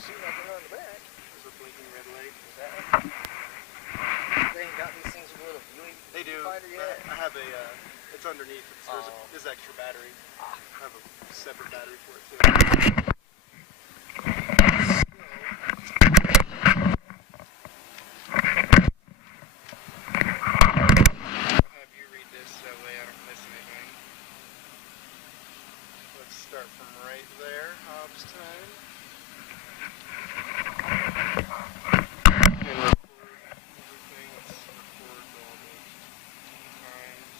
see nothing on the back. There's a blinking red light. Is that one? They ain't got these things with a little viewing finder yet? I have a, it's underneath. There's extra battery. I have a separate battery for it too. I'll have you read this that way I don't miss anything. Let's start from right there, Hobbs time. And record everything. Let's record all those times.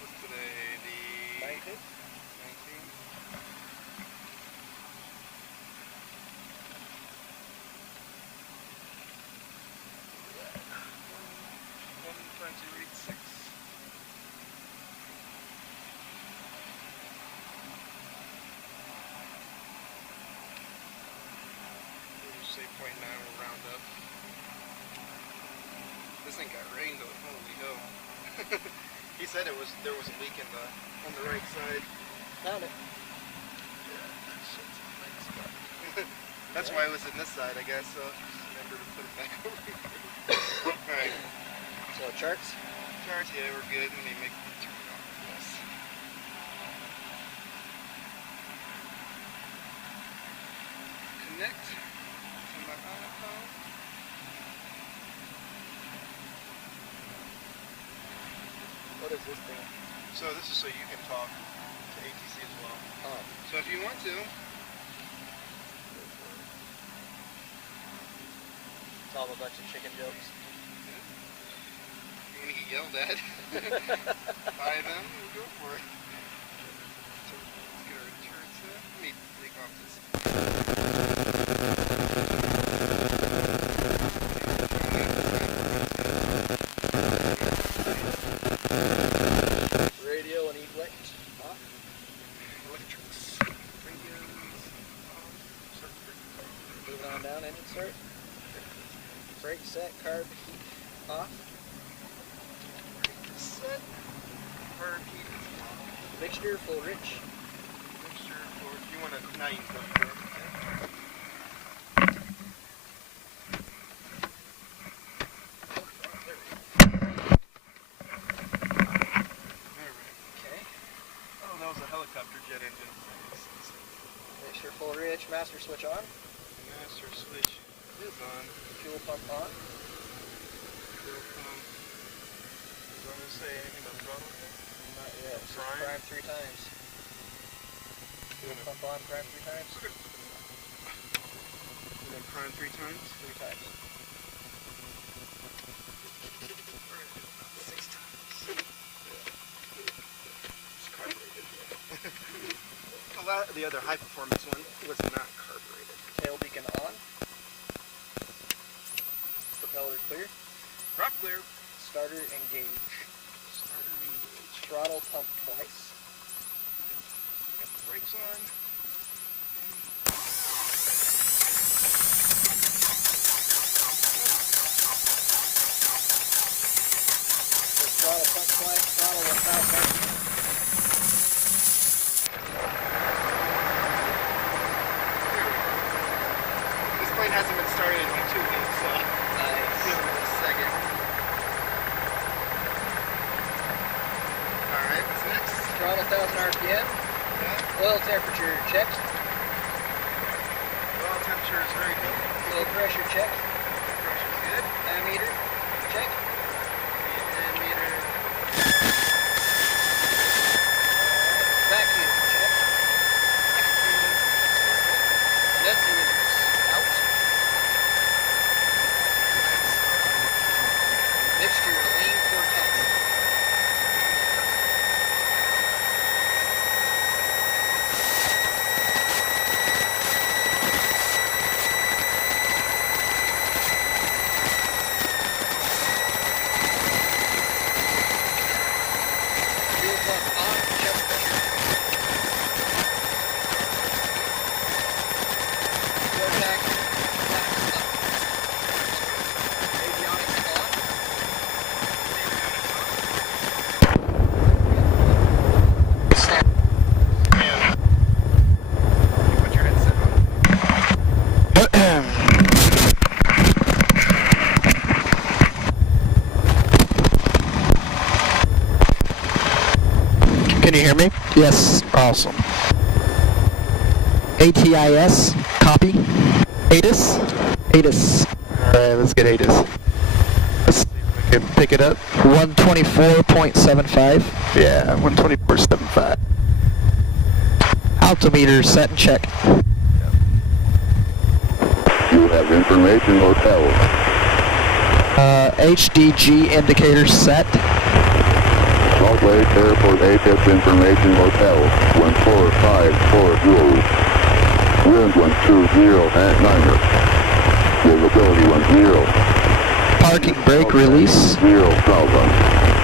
What's today? The 19th? 19th? One times you read 6. Say 0.9 will round up. This thing got rain though, holy hell. He said there was a leak on the right side. Found it. Yeah, that shit's a blank spot. That's why it was in this side, I guess, so just remember to put it back over here. Alright. So charts? Charts, yeah, we're good. Let me make turn it on this. Connect. My iPhone. What is this thing? So this is so you can talk to ATC as well. Oh. So if you want to. It's all a bunch of chicken jokes. You want to get yelled at by them, we'll go for it. So let's get our return set. Let me take off this. Radio and elect off. Electrics. Radios off. Moving on down, engine start. Brake set, carb heat off. Brake set. Carb heat is off. Mixture full rich. Mixture for, you want to, now you can go for it. Helicopter jet engine. Mixture full rich, master switch on. Master switch is on. Fuel pump on. Fuel pump. Is that going to say anything about throttle here? Not yet. Prime 3 times. Fuel pump on, prime 3 times. Okay. And then prime 3 times? 3 times. 6 times. The other high performance one was not carbureted. Tail beacon on. Propeller clear. Prop clear. Starter engage. Starter engage. Throttle pump twice. Got the brakes on. So throttle pump twice. Throttle 1,000 RPM. Hasn't been started in 2 weeks, so nice. Give it a second. Alright, what's next? Throttle 1,000 RPM. Okay. Oil temperature checked. Oil temperature is very good. Oil pressure checked. Pressure's good. Ammeter check. Ammeter. Vacuum check. Lead cylinders out. Mixture lean for testing. Can you hear me? Yes. Awesome. ATIS, copy. ATIS? ATIS. Alright, let's get ATIS. Let's see if we can pick it up. 124.75. Yeah, 124.75. Altimeter set and check. You have information hotel. HDG indicator set. Salt Lake Airport ATIS information hotel. 14540. Wind 120 at 9er. Visibility 10. Parking brake release. 0 problem.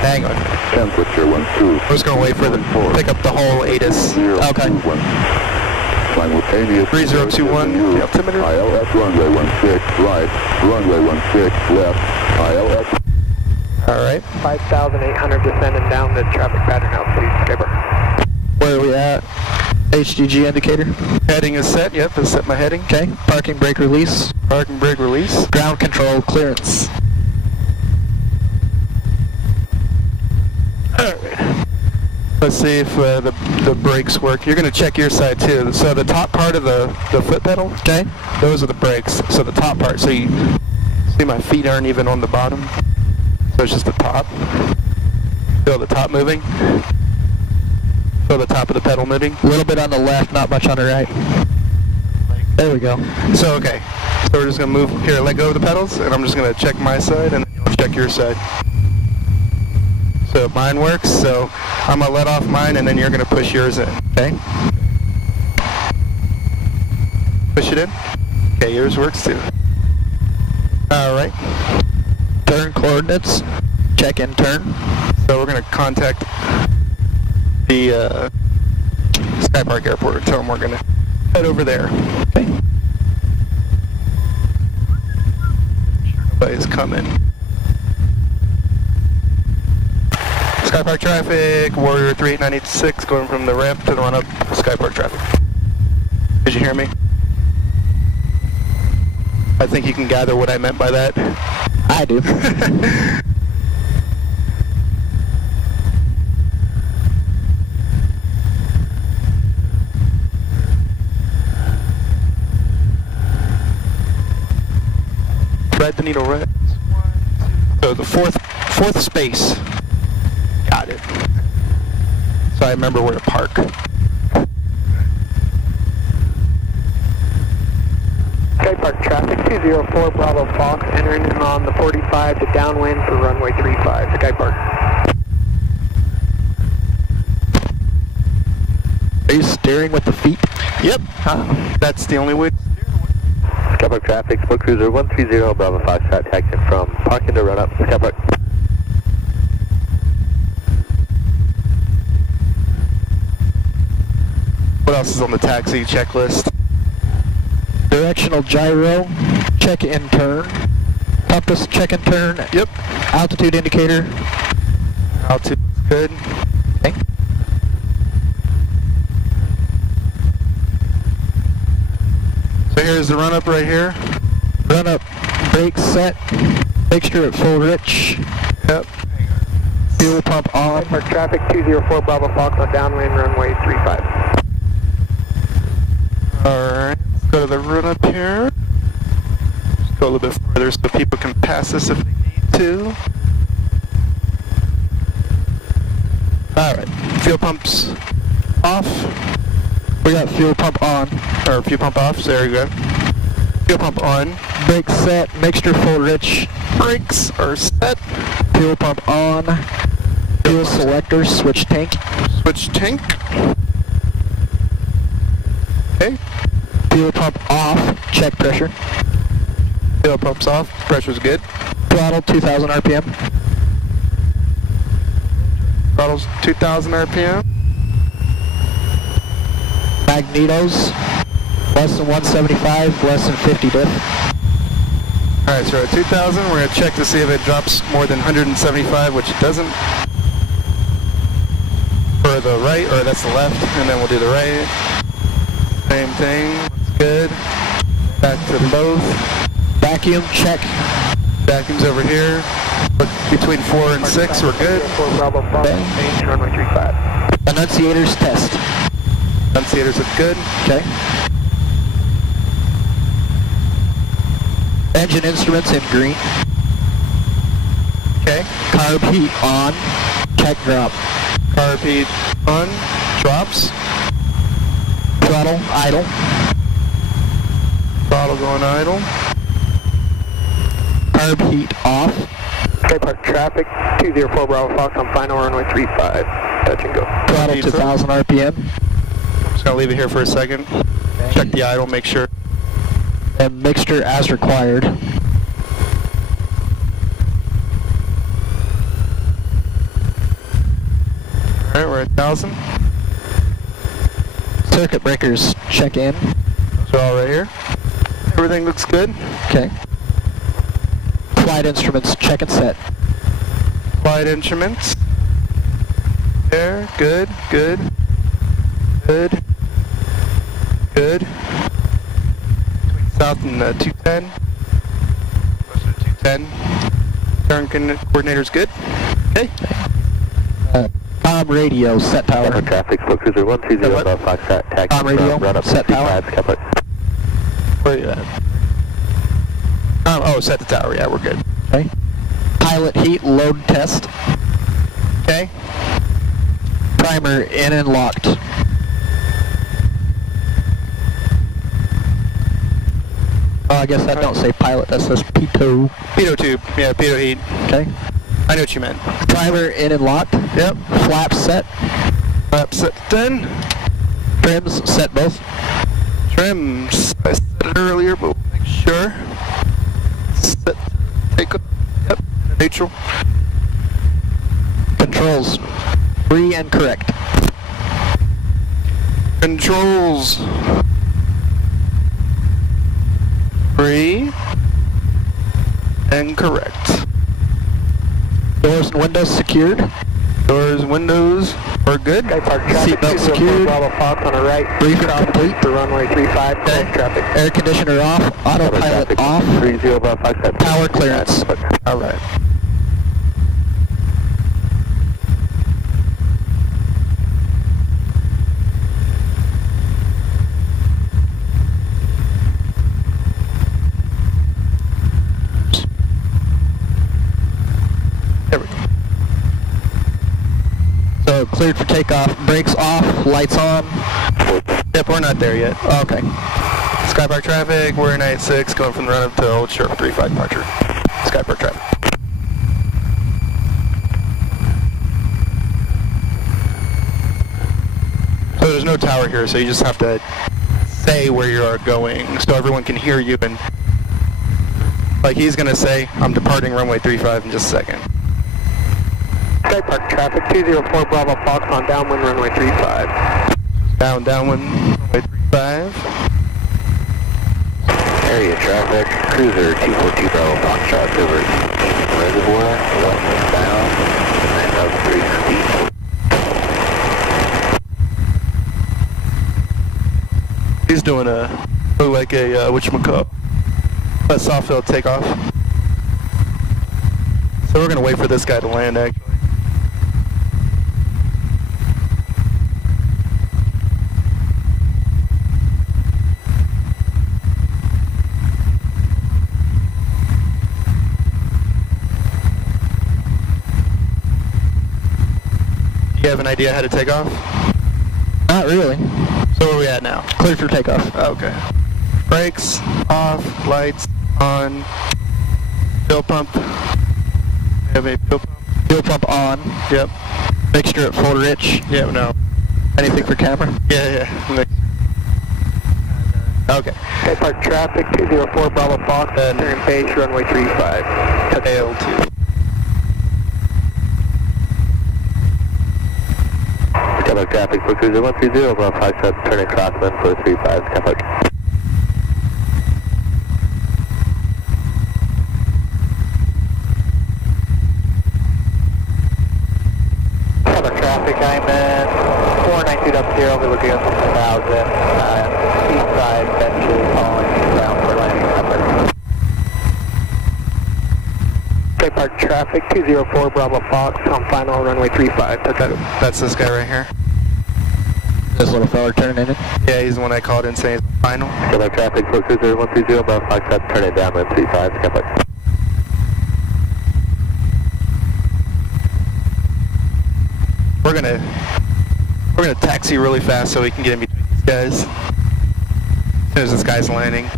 Hang on. Temperature 12. We're just going to wait for them to pick up the whole ATIS. Okay. Simultaneous 3021, the altimeter. ILS runway 16 right, runway 16 left, ILS. Alright. 5,800 descending down the traffic pattern altitude, Skipper. Where are we at? HDG indicator. Heading is set. Yep, I set my heading. Okay. Parking brake release. Parking brake release. Ground control clearance. Alright. Let's see if the brakes work. You're going to check your side too. So the top part of the foot pedal, Okay. those are the brakes. So the top part. So you see my feet aren't even on the bottom. So it's just the top. Feel the top moving. Feel the top of the pedal moving. A little bit on the left, not much on the right. There we go. So okay. So we're just going to move here, let go of the pedals, and I'm just going to check my side, and then you'll check your side. So mine works, so I'm going to let off mine, and then you're going to push yours in. Okay? Push it in. Okay, yours works too. Alright. Turn coordinates. Check in turn. So we're going to contact the Sky Park Airport and tell them we're going to head over there. Okay. Nobody's coming. Sky Park traffic, Warrior 38986, going from the ramp to the run-up, Sky Park traffic. Did you hear me? I think you can gather what I meant by that. I do. Thread the needle right. So the fourth space. Got it. So I remember where to park. Sky Park traffic 204 Bravo Fox entering in on the 45 to downwind for runway 35, Sky Park. Are you steering with the feet? Yep. That's the only way. Sky Park traffic, Sport Cruiser 130 Bravo Foxtrot taxiing from parking to run up, Sky Park. What else is on the taxi checklist? Directional gyro. Check in turn. Compass check in turn. Yep. Altitude indicator. Altitude is good. Okay. So here's the run-up right here. Run up. Brake set. Mixture at full rich. Yep. Fuel pump on. Sky Park traffic 204 Bravo Fox on downwind runway 35. Alright, let's go to the run-up here. Just go a little bit further so people can pass us if they need to. Alright, fuel pumps off. We got fuel pump on. Or fuel pump off, so there you go. Fuel pump on. Brake set. Mixture full rich. Brakes are set. Fuel pump on. Fuel selector. Switch tank. Switch tank. Okay. Fuel pump off. Check pressure. Fuel pumps off. Pressure's good. Throttle 2,000 RPM. Throttle's 2,000 RPM. Magnetos. Less than 175. Less than 50 diff. Alright, so we're at 2,000. We're going to check to see if it drops more than 175, which it doesn't. For the right, or that's the left, and then we'll do the right. Same thing. Looks good. Back to both. Vacuum check. Vacuum's over here. Look, between 4 and 6, we're good. 204 Bravo Fox, Okay. main runway 35. Annunciators test. Annunciators look good. Okay. Engine instruments in green. Okay. Carb heat on. Check drop. Carb heat on. Drops. Throttle idle. Throttle going idle. Carb heat off. Sky Park traffic, 204 Bravo Fox on final runway 35. Touch and go. Throttle Heat to 1,000 RPM. Just gonna leave it here for a second. Okay. Check the idle, make sure. And mixture as required. Alright, we're at 1,000. Circuit breakers check in. So all right here. Everything looks good. Okay. Flight instruments check and set. Flight instruments. There, good, good, good, good. Between south and 210. Closer to 210. Turn coordinator's good. Okay. Com radio set Sky tower. Park traffic, Split Cruiser 130 What? Bravo Foxtrot, taxi Com radio, from run up set tower. 35, Sky Park. Where are you at? Oh, set the tower. Yeah, we're good. Okay. Pilot heat load test. Okay. Primer in and locked. Oh, I guess that don't say pilot, that says pitot. Pitot tube. Yeah, pitot heat. Okay. I know what you meant. Primer in and locked. Yep. Flaps set. Flap set to 10. Trims set both. Trims. I said it earlier, but we'll make sure. Set. Take up. Yep. Neutral. Controls free and correct. Controls. Free and correct. Doors and windows secured. Doors, windows, we're good. Sky Park traffic, Seatbelt 204 secured. Bravo Fox on the right. Briefing Cross complete. for runway 35, close traffic. Air conditioner off. Sky Park Autopilot traffic, off. 30 Bravo Foxtrot. Power clearance. All right. There we go. So cleared for takeoff. Brakes off. Lights on. Yep, we're not there yet. Okay. Sky Park traffic, we're in 96, going from the run up to Old Sheriff 35 departure. Sky Park traffic. So there's no tower here, so you just have to say where you are going so everyone can hear you, and like he's going to say, I'm departing runway 35 in just a second. Sky Park traffic, 204 Bravo Fox on downwind runway 35. Downwind runway 35. Area traffic, cruiser 242 Bravo Foxtrot over East Reservoir, westbound, 9,003 feet. He's doing like a, whatchamacallit, a soft field takeoff. So we're going to wait for this guy to land, actually. Do you have an idea how to take off? Not really. So where are we at now? Cleared for takeoff. Okay. Brakes off, lights on, fuel pump. We have a fuel pump. Fuel pump on. Yep. Mixture at full rich. Yeah, no. Anything for camera? Yeah. Okay. Sky Park traffic, 204 Bravo Fox, turn base runway 35. AL2. Sky Park traffic, Split Cruiser 130 Bravo Foxtrot, turning crosswind for 35, Sky Park. Sky Park traffic, I'm in 492.0, overlooking up 1,000, east side, benches, following ground for landing. Sky Park traffic, 204 Bravo Fox on final runway 35. That's this guy right here. This little fella turning in it? Yeah, he's the one I called in saying it's final. Hello, traffic, Fort Cruiser 130, Bravo Foxtrot, turn it down, 135, Skypark. We're gonna taxi really fast so we can get in between these guys. As soon as this guy's landing.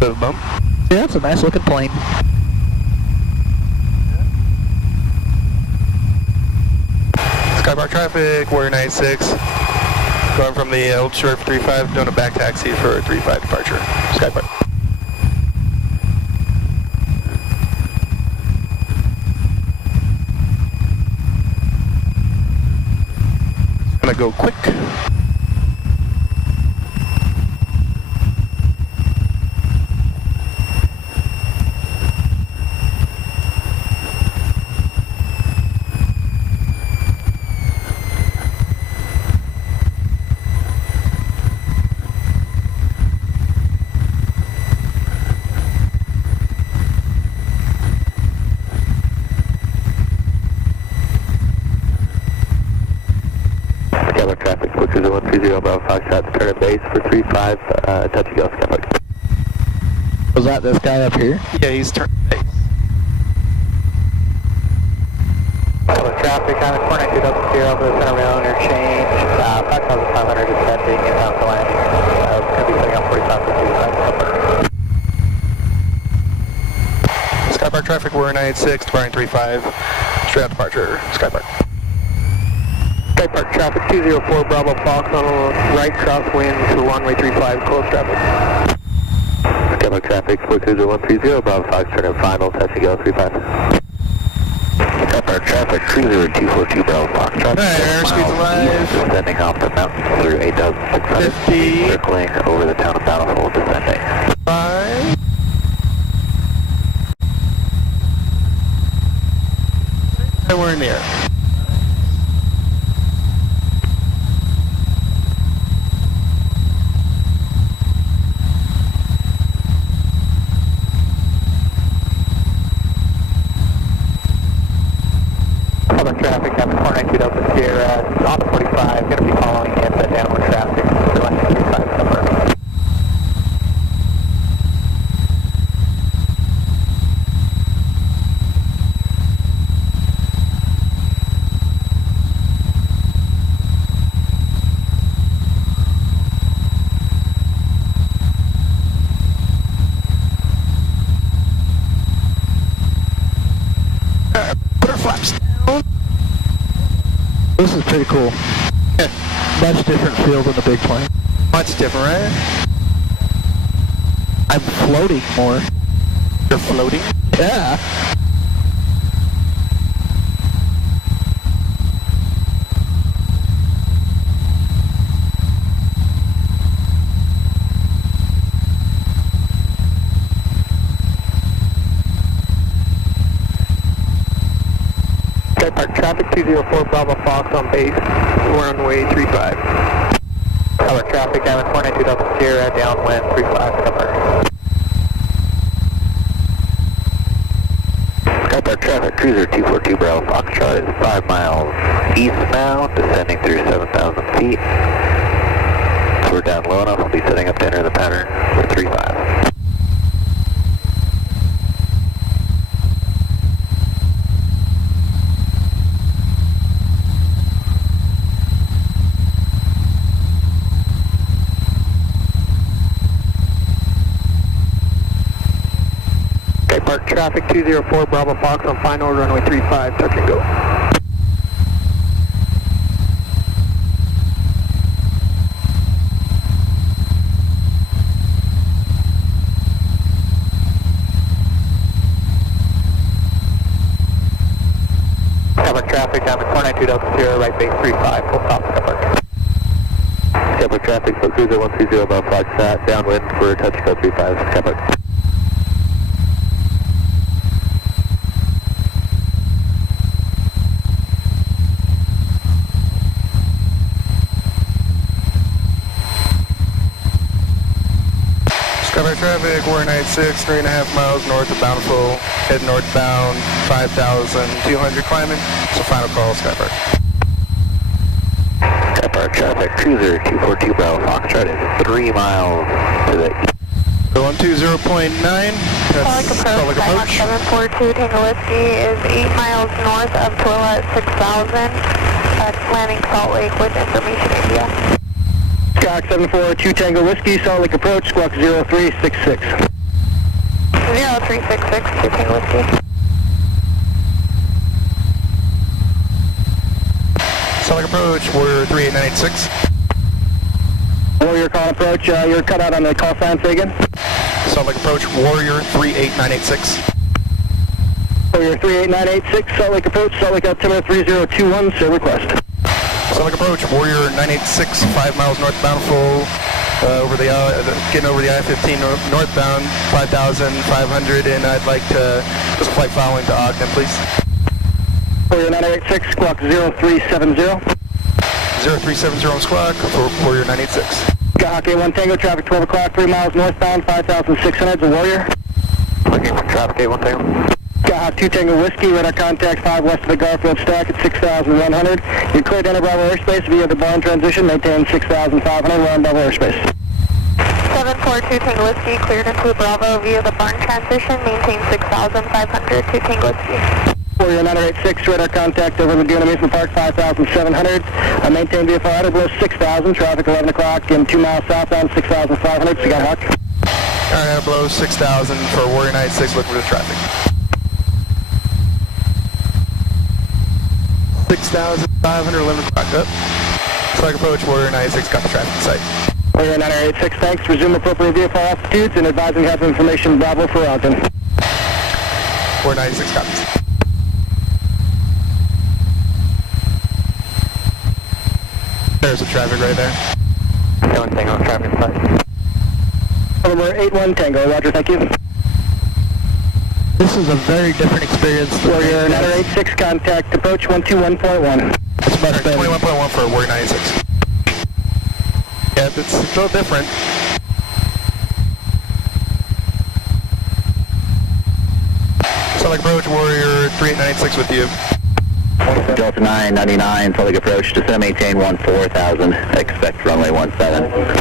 Bit of a bump. Yeah, it's a nice looking plane. Skypark traffic, Warrior 96. Going from the Old Shore 35, doing a back taxi for 35 departure. Skypark. Gonna go quick. Traffic, Fort Cruiser 130, Bravo Foxtrot, turn at base for 35, touch and go, Skypark. Was that this guy up here? Yeah, he's turning base. Hello, traffic, I'm at 492 0 for the center rail interchange, 5,500 descending inbound to landing. It's going to be setting up 45 for 25. Skypark traffic, Warrior 96, departing 35, straight out departure, Skypark. Skypark traffic 204 Bravo Fox on right crosswind to runway 35, close traffic. Skypark traffic, Fort Cruiser 130, Bravo Fox, turn at final, touch and go, 35. Skypark traffic, Cruiser 242, Bravo Fox, traffic airspeed's alive. descending off the mountain through 8,600 feet, circling over the town of Bountiful, descending. 5. And we're in the air. Traffic, I'm at 492 Delta Sierra, on the 45, going to be following in the downward traffic, landing 35 somewhere. Put our flaps down. This is pretty cool. Much different feel than the big plane. Much different, right? I'm floating more. You're floating? Yeah. Skypark traffic 204 Bravo Fox on base, runway 35. Skypark traffic, I'm at 492 Delta Sierra, downwind 35, Skypark. Skypark traffic, Cruiser 242, Bravo Foxtrot is 5 miles east now, descending through 7,000 feet. So we're down low enough, we'll be setting up to enter the pattern for 35. Skypark traffic 204 Bravo Fox on final runway 35, touch and go. Skypark traffic, I'm at 492 Delta Sierra, right base 35, full stop Skypark. Skypark traffic, Fort Cruiser 130, Bravo Foxtrot, downwind for touch and go 35, Skypark. traffic, Warrior 96, 3.5 miles north of Bountiful, head northbound, 5,200 climbing. So final call, Skypark. Skypark traffic, cruiser 242 Bravo Foxtrot is 3 miles to the east. 120.9, that's Salt Lake approach. 742 Tango Whiskey is 8 miles north of Twila at 6,000. Landing Salt Lake with information India. Skyhawk 742 Tango Whiskey, Salt Lake approach, squawk 0366. 0366 to Tango Whiskey. Salt Lake approach, Warrior 38986. Warrior call approach, you're cut out on the call sign, say again. Salt Lake approach, Warrior 38986. Warrior 38986, Salt Lake approach, Salt Lake altimeter 3021, sir request. Salt Lake approach, Warrior 986, 5 miles north Bountiful, getting over the I-15 northbound, 5,500, and I'd like to, just a flight following to Ogden, please. Warrior 986, squawk 0370. 0370 on squawk for Warrior 986. Skyhawk A1 Tango, traffic 12 o'clock, 3 miles northbound, 5,600, the Warrior. Looking for traffic A1 Tango. Skyhawk 2 Tango Whiskey, radar contact 5 west of the Garfield stack at 6,100. You're cleared to enter Bravo airspace via the barn transition, maintain 6,500, we're on Bravo airspace. 742 Tango Whiskey, cleared into Bravo via the barn transition, maintain 6,500 to Tango Whiskey. Warrior 986, radar contact over Laguna Amusement Park, 5,700. Maintain VFR outer below 6,000, traffic 11 o'clock and 2 miles southbound, 6,500, Skyhawk. Alright, below 6,000 for Warrior 96, looking for the traffic. 6,500, 11 o'clock, up. Salt Lake approach, Warrior 96, got the traffic in sight. Warrior 986, thanks. Resume appropriate VFR altitudes and advising have information Bravo for Ogden. Warrior 96, copies. There's the traffic right there. 1 Tango, traffic in sight. Number 81 Tango, roger, thank you. This is a very different experience. Warrior 986, contact approach 121.1. It's much better. 21.1 for Warrior 96. Yeah, it's a little different. Salt Lake approach, Warrior 3896 with you. Delta 999, Salt Lake approach, descend maintain 14,000, expect runway 17.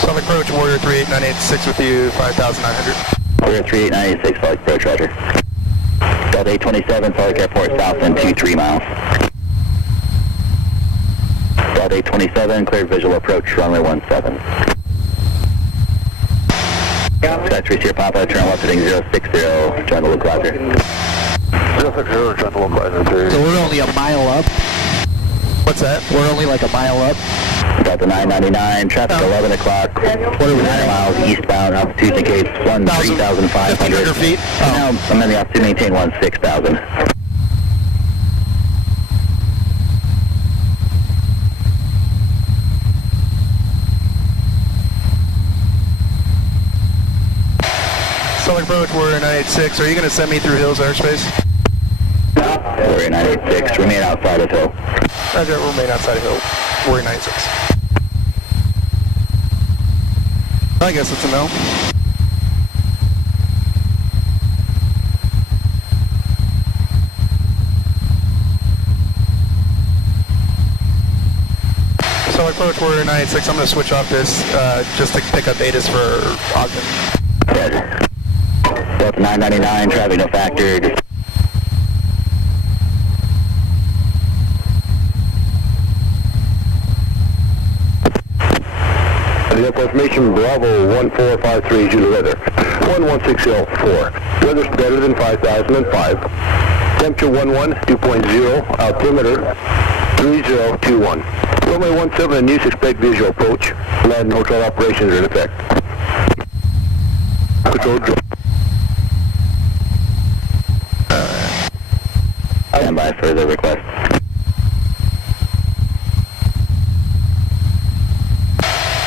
Salt Lake approach, Warrior 38986 with you, 5,900. Warrior 3896, Salt Lake approach, roger. Delta 827, Salt Lake Airport southbound 23 miles. Delta 827, cleared visual approach, runway 17. Sky 30 Papa, turn left heading 060, join the localizer. 060, join the localizer. So we're only a mile up. What's that? We're only like a mile up. Delta 999, traffic 11 o'clock, 9 miles eastbound, altitude indicates 13,500. 1,500 feet. Now I'm in the altitude, maintain 16,000. Salt Lake approach, Warrior 986. Are you going to send me through Hills airspace? Warrior 986, remain outside of Hill. Roger, we'll remain outside of Hill. Warrior 96. I guess it's a no. Salt Lake approach, Warrior 986. I'm going to switch off this just to pick up ATIS for Ogden. Dead. Delta 999, traffic no factor. The information Bravo 1453 due to weather. 11604. Weather's better than 5005. Temperature 11, 2.0. Altimeter 3021. Runway 17 and use expect visual approach. Land and hotel operations are in effect. Control drone. Stand by for the request.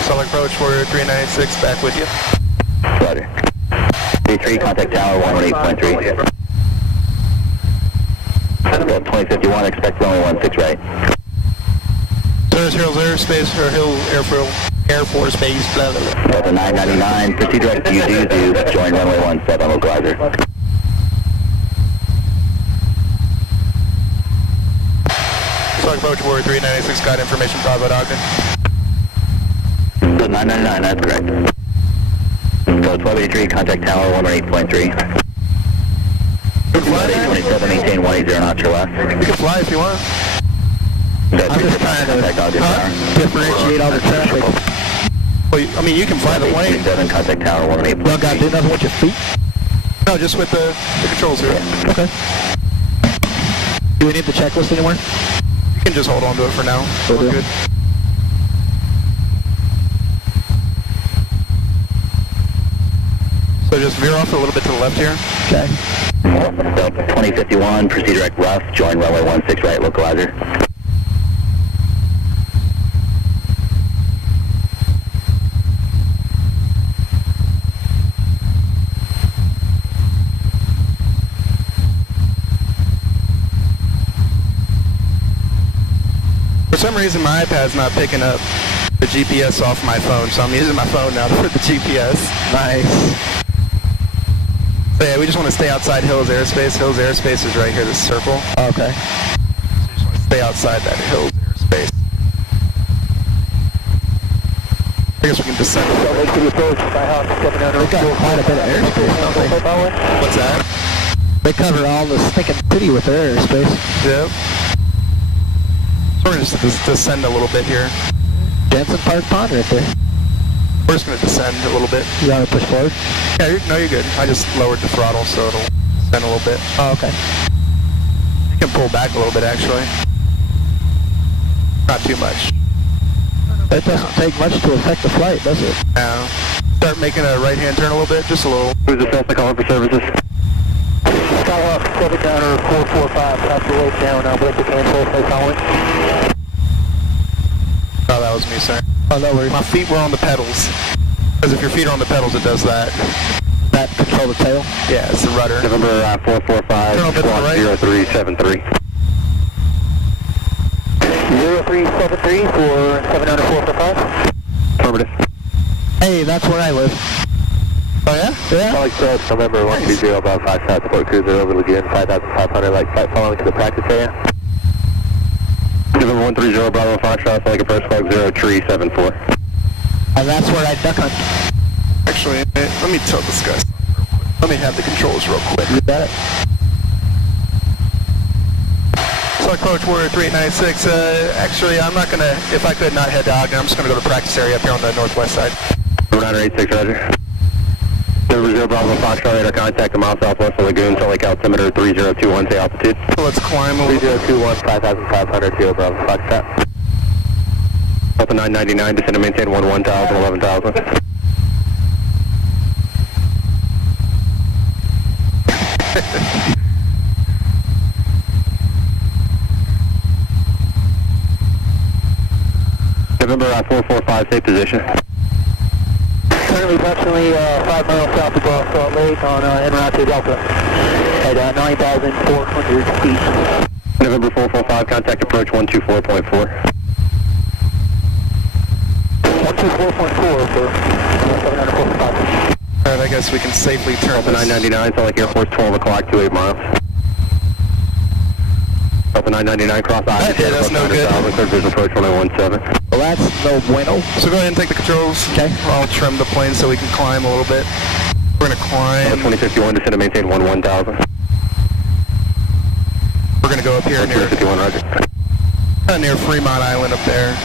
Salt Lake approach, Warrior 396, back with you. Roger. 33, contact tower 118.3. Delta 2051, expect runway 16 right. Sir, There's Hills Airspace, or Hill Air Force Base, blah, blah, blah. Delta 999, proceed direct to U2, join runway 17, localizer. Talk approach Warrior 396, got information, Bravo to Ogden. So 999, that's correct. So 1283, contact tower 118.3. 827, maintain 180 knots or less. You can fly if you want. I'm just trying to differentiate all the traffic. Well, I mean, you can fly the plane. 827, contact tower 118.3. Y'all got to do nothing with your feet? No, just with the controls here. Okay. Do we need the checklist anymore? You can just hold on to it for now. We're good. So just veer off a little bit to the left here. Okay. Delta 2051, proceed direct rough, join runway 16 right, localizer. For some reason, my iPad's not picking up the GPS off my phone, so I'm using my phone now for the GPS. Nice. So yeah, we just want to stay outside Hills Airspace. Hills Airspace is right here, this circle. Okay. So we just want to stay outside that Hills Airspace. I guess we can descend a little bit. They got quite a bit of airspace, don't they? What's that? They cover all the stinking city with their airspace. Yep. So we're going to just descend a little bit here. Jensen Park Pond right there. We're just going to descend a little bit. You want to push forward? Yeah, you're good. I just lowered the throttle so it'll descend a little bit. Oh, okay. You can pull back a little bit actually. Not too much. It doesn't take much to affect the flight, does it? Now, start making a right-hand turn a little bit, just a little. Who's the Delta calling for services? Skyhawk 7 downer 445, pass the weight down, break the cancel, stay following. Oh, that was me, sir. Oh, no worries. My feet were on the pedals. Because if your feet are on the pedals, it does that. That control the tail? Yeah, it's the rudder. November 445, Turn a bit to the squawk right. 0373. 0373 for 79445. Affirmative. Hey, that's where I live. Oh, yeah? Yeah? Alex said, November 130 about 5 shots, Port Cruiser over Lagoon, 5,500, like following to the practice area. November 130 Bravo Foxtrot, like approach flag 0374. And that's where I duck hunt. Actually, let me tilt this guy. Let me have the controls real quick. You got it. So approach Warrior 396. Actually, I'm not going to, if I could not head to Ogden, I'm just going to go to practice area up here on the northwest side. 986, roger. November 0 Bravo Foxtrot, radar contact a mile southwest of Lagoon, Salt Lake altimeter 3021, say altitude. So let's climb a little bit. 3021, 5,500, 0 Bravo Foxtrot. Delta 999, descend and maintain 11,000, 11,000. November 445, safe position. Currently approximately 5 miles south of Salt Lake on en route to Delta at 9,400 feet. November 445, contact approach 124.4. 124.4 for 745. Alright, I guess we can safely turn Delta 999, Salt Lake Air Force, 12 o'clock, 28 miles. Delta 999, cross I. Yeah, that's no good. Clear visual approach 1017. Well, that's no bueno. So go ahead and take the controls. Okay. I'll trim the plane so we can climb a little bit. We're going to climb. 2051, descend and maintain 11,000. We're going to go up here near, 2051, roger. near Fremont Island up there.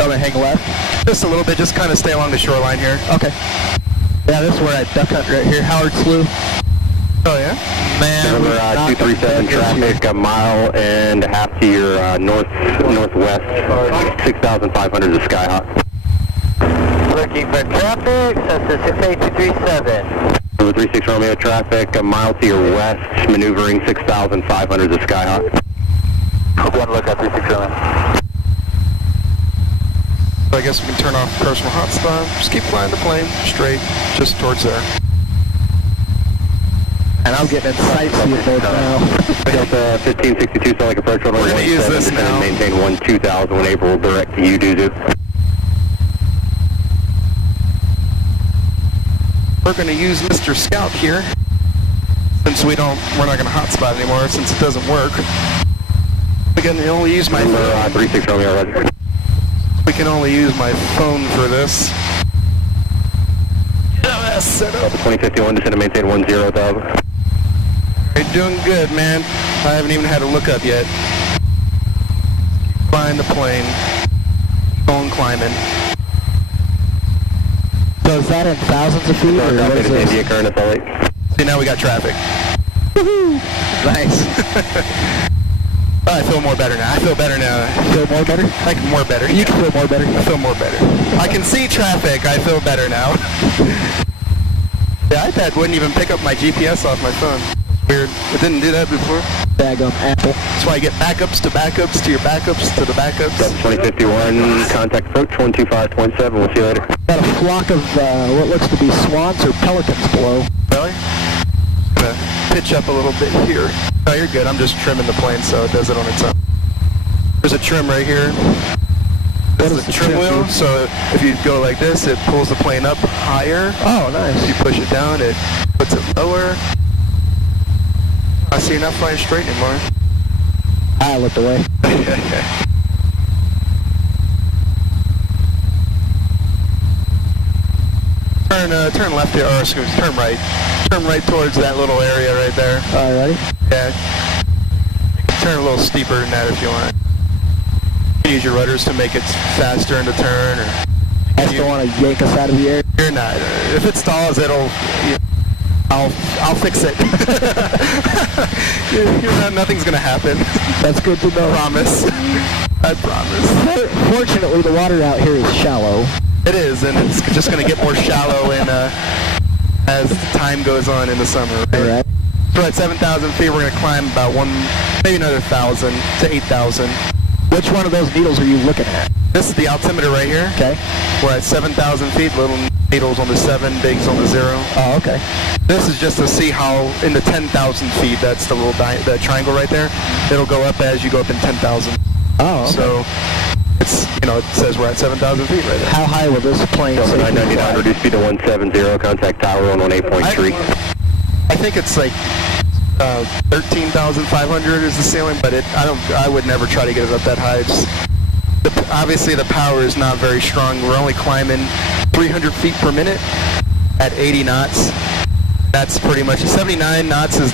I'm going to hang left. Just a little bit, just kind of stay along the shoreline here. Okay. Yeah, this is where I duck hunt right here. Howard Slough. Oh, yeah? Man, November 237 traffic, a mile and a half to your northwest, 6,500 to Skyhawk. Looking for traffic, census 68237. Number 36 Romeo traffic, a mile to your west, maneuvering 6,500 to Skyhawk. One look at 36 Romeo. So I guess we can turn off personal hotspot. Just keep flying the plane straight, just towards there. And I'm getting in sightseeing mode now. Delta 1562 Salt Lake approach on We're gonna use this now. Maintain 2000 when April direct to you, Duzu. We're gonna use Mr. Scout here. Since we're not gonna hotspot anymore since it doesn't work. We can only use my phone. 36 Romeo, roger. We can only use my phone for this. Yeah, set up. 2051 descend to maintain 10,000. You're doing good, man. I haven't even had a look up yet. Flying the plane. Keep on climbing. So is that in thousands of feet, or what is India this? current at Salt Lake. See, now we got traffic. Woohoo! Nice. I feel more better now. I feel better now. Feel more better? More better. You feel more better? I feel more better. I can see traffic. I feel better now. The iPad wouldn't even pick up my GPS off my phone. Weird. It didn't do that before. Daggum Apple. That's why I get backups to backups to your backups to the backups. 2051, contact approach 125.7. We'll see you later. Got a flock of what looks to be swans or pelicans below. Really? Just gonna pitch up a little bit here. Oh, you're good. I'm just trimming the plane so it does it on its own. There's a trim right here. This is the trim wheel, so if you go like this, it pulls the plane up higher. Oh, nice. If you push it down, it puts it lower. I see you're not flying straight anymore. I looked away. Turn left here, or excuse me, turn right. Turn right towards that little area right there. Alrighty. Yeah. Turn a little steeper than that if you want. You can use your rudders to make it faster in the turn. Or I just don't want to yank us out of the air. you're not. If it stalls, I'll fix it. Nothing's gonna happen. That's good to know. Promise. I promise. Fortunately, the water out here is shallow. It is, and it's just gonna get more shallow as time goes on in the summer. Right? Alright. So at 7,000 feet, we're gonna climb about maybe another 1,000 to 8,000. Which one of those needles are you looking at? This is the altimeter right here. Okay. We're at 7,000 feet, little needles on the 7, bigs on the 0. Oh, okay. This is just to see how in the 10,000 feet, that's the little the triangle right there. It'll go up as you go up in 10,000. Oh, okay. So it's, it says we're at 7,000 feet right there. How high will this plane Delta safely 999, fly? reduce speed to 170, contact tower on 18.3. I think it's like 13,500 is the ceiling, but I would never try to get it up that high. Obviously the power is not very strong. We're only climbing 300 feet per minute at 80 knots. That's pretty much 79 knots is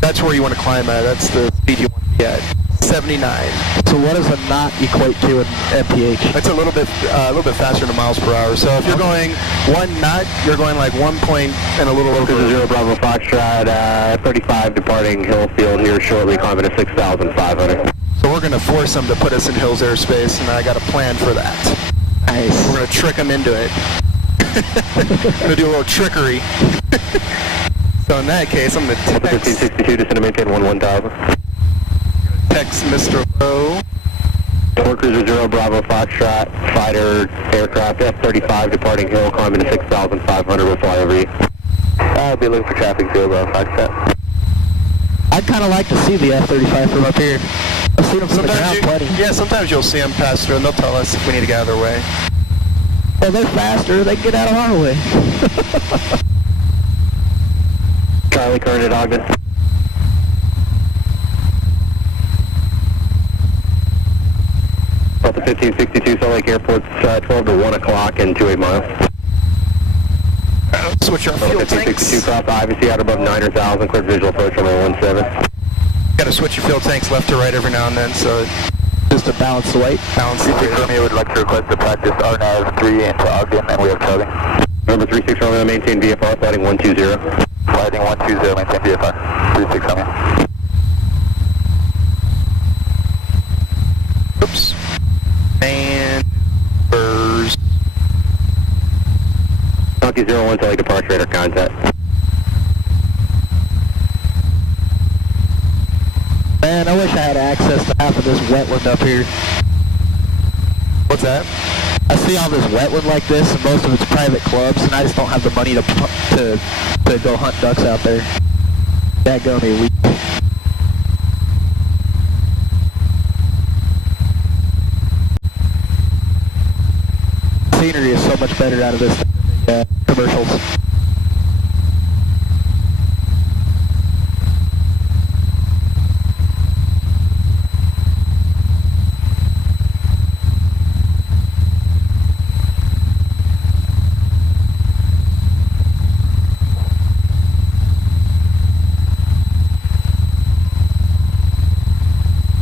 that's where you want to climb at. That's the speed you want to be at. 79. So what does a knot equate to in mph? That's a little bit faster than miles per hour. So if you're going 1 knot, you're going like 1 point and a little over. This is 0 Bravo Foxtrot, 35 departing Hillfield here shortly, climbing to 6,500. So we're going to force them to put us in Hills airspace, and I got a plan for that. Nice. We're going to trick them into it. Going to do a little trickery. So in that case, I'm going to text 1562, descend to maintain 1,000. Mr. Lowe. Fort Cruiser 0 Bravo Foxtrot, fighter aircraft F-35 departing Hill, climbing to 6,500. We'll fly over you. I'll be looking for traffic 0 Bravo Foxtrot. I'd kind of like to see the F-35 from up here. I've seen them from the ground plenty. Yeah, sometimes you'll see them pass through, and they'll tell us if we need to get out of their way. Well, they're faster. They can get out of our way. Charlie current at Ogden. Delta 1562 Salt Lake Airport's 12 to 1 o'clock and 28 miles. Switch our fuel tanks. 1562 cross IVC out above 9,000, clear visual approach on 17. Got to switch your fuel tanks left to right every now and then, so Just to balance the weight. balance the weight. Romeo would like to request to practice RNAV 3 into Ogden, and we have Charlie. Number 36 Romeo, maintain VFR, flighting 120. Flighting 120, maintain VFR. 36 Romeo. Oops. And burrs. Donkey 01, Salt Lake departure radar contact. Man, I wish I had access to half of this wetland up here. What's that? I see all this wetland like this, and most of it's private clubs, and I just don't have the money to go hunt ducks out there. That gonna be weak. Scenery is so much better out of this than the commercials.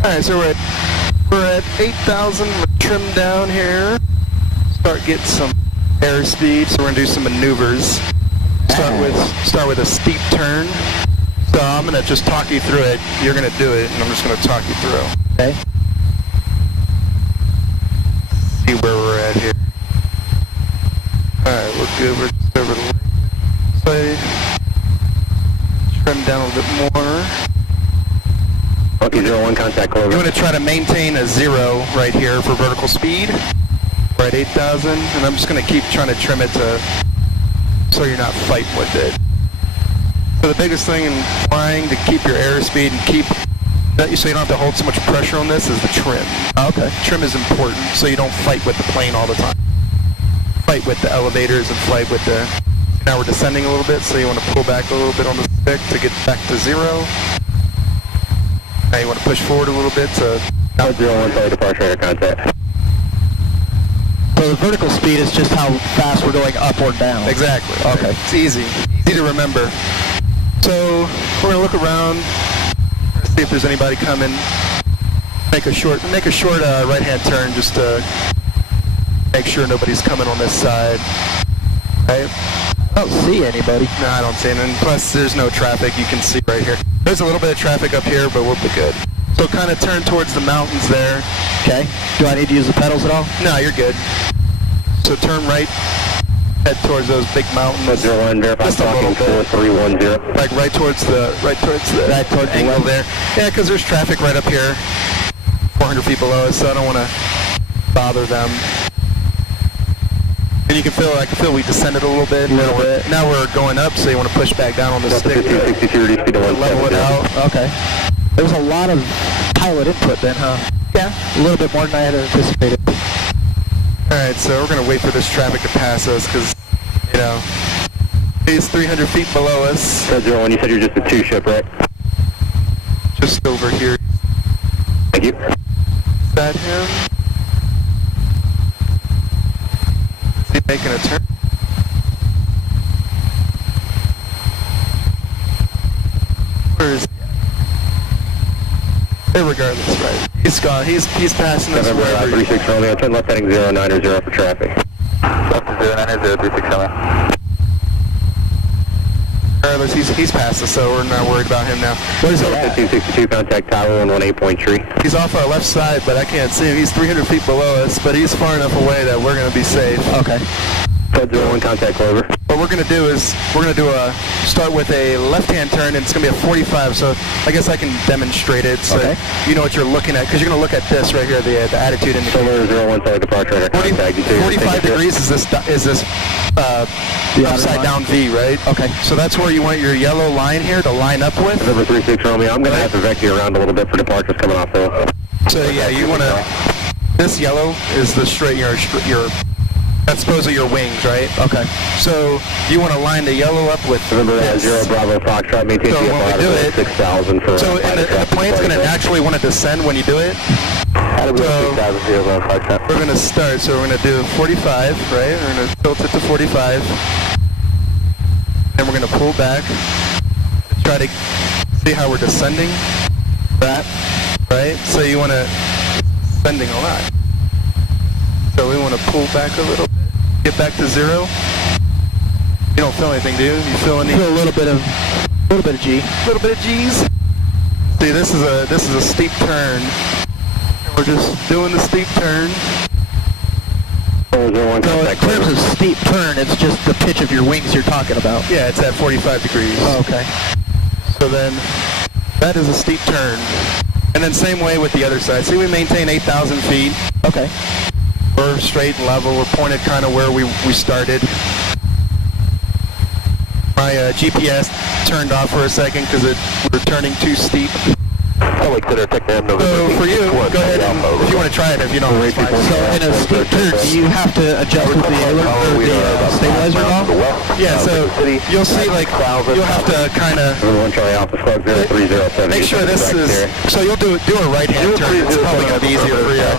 Alright, so we're at 8,000, we're trimmed down here. Start getting some airspeed, so we're gonna do some maneuvers. Start with a steep turn. So I'm gonna just talk you through it. You're gonna do it, and I'm just gonna talk you through. Okay. See where we're at here. Alright, we're good. We're just over the lake. Trim down a little bit more. Monkey 01, contact Clover. You want to try to maintain a 0 right here for vertical speed. We're at 8,000, and I'm just going to keep trying to trim it to so you're not fighting with it. So the biggest thing in flying to keep your airspeed and keep that so you don't have to hold so much pressure on this is the trim. Okay. Trim is important so you don't fight with the plane all the time. Fight with the elevators and fight with the... Now we're descending a little bit, so you want to pull back a little bit on the stick to get back to 0. Now you want to push forward a little bit to... 01, sorry, departure radar contact. So the vertical speed is just how fast we're going up or down. Exactly. Okay. It's easy to remember. So we're gonna look around, see if there's anybody coming. Make a short right-hand turn just to make sure nobody's coming on this side. Right? I don't see anybody. No, I don't see anything. Plus, there's no traffic. You can see right here. There's a little bit of traffic up here, but we'll be good. So kind of turn towards the mountains there. Okay. Do I need to use the pedals at all? No, you're good. So turn right, head towards those big mountains. 01, verify Just a little talking bit. 4310. Like right towards the angle there. Yeah, because there's traffic right up here, 400 feet below us, so I don't want to bother them. And you can feel, I can feel we descended a little bit. Now we're going up, so you want to push back down on the stick to level it out. Okay. There's a lot of pilot input then, huh? Yeah. A little bit more than I had anticipated. Alright, so we're going to wait for this traffic to pass us, because, you know, he's 300 feet below us. 01, you said you're just a 2 ship, right? Just over here. Thank you. Is that him? Is he making a turn? Where is he? Regardless, right? He's gone. He's passing us. November 36 Romeo, turn left heading 090 for traffic. Left 090 36 Romeo. Regardless, he's passed us, so we're not worried about him now. What is it? 1562, contact tower 118.3. He's off our left side, but I can't see him. He's 300 feet below us, but he's far enough away that we're going to be safe. Okay. 01, contact Clover. What we're going to do is start with a left-hand turn, and it's going to be a 45. So I guess I can demonstrate it, so you know what you're looking at, because you're going to look at this right here, the attitude indicator. Silver 01, sorry, departure radar contact. 45 degrees is this upside down V, right? Okay. So that's where you want your yellow line here to line up with. November 36 Romeo, I'm going to have to vec you around a little bit for departures coming off the... So yeah, you want to. This yellow is the straight your. That's supposed to be your wings, right? Okay. So you want to line the yellow up with November this. 0 Bravo Foxtrot, maintain So when we do it, 6,000 for... So and the plane's going to naturally want to descend when you do it. So we're going to start. So we're going to do 45, right? We're going to tilt it to 45. Then we're going to pull back. Try to see how we're descending. That, right? So you want to descending a lot. So we want to pull back a little bit, get back to 0. You don't feel anything, do you? You feel any? Feel a little bit of G. A little bit of G's. See, this is a steep turn. We're just doing the steep turn. So in terms of steep turn, it's just the pitch of your wings you're talking about. Yeah, it's at 45 degrees. Oh, okay. So then, that is a steep turn. And then same way with the other side. See, we maintain 8,000 feet. Okay. We're straight and level. We're pointed kind of where we started. My GPS turned off for a second because we're turning too steep. So for you, go ahead and if you want to try it, if you don't, it's fine. So in a steep turn, do you have to adjust with the ailer or the stabilizer knob? Yeah, so you'll see like you'll have to kind of make sure this is. So you'll do a right hand turn. It's probably gonna be easier for you.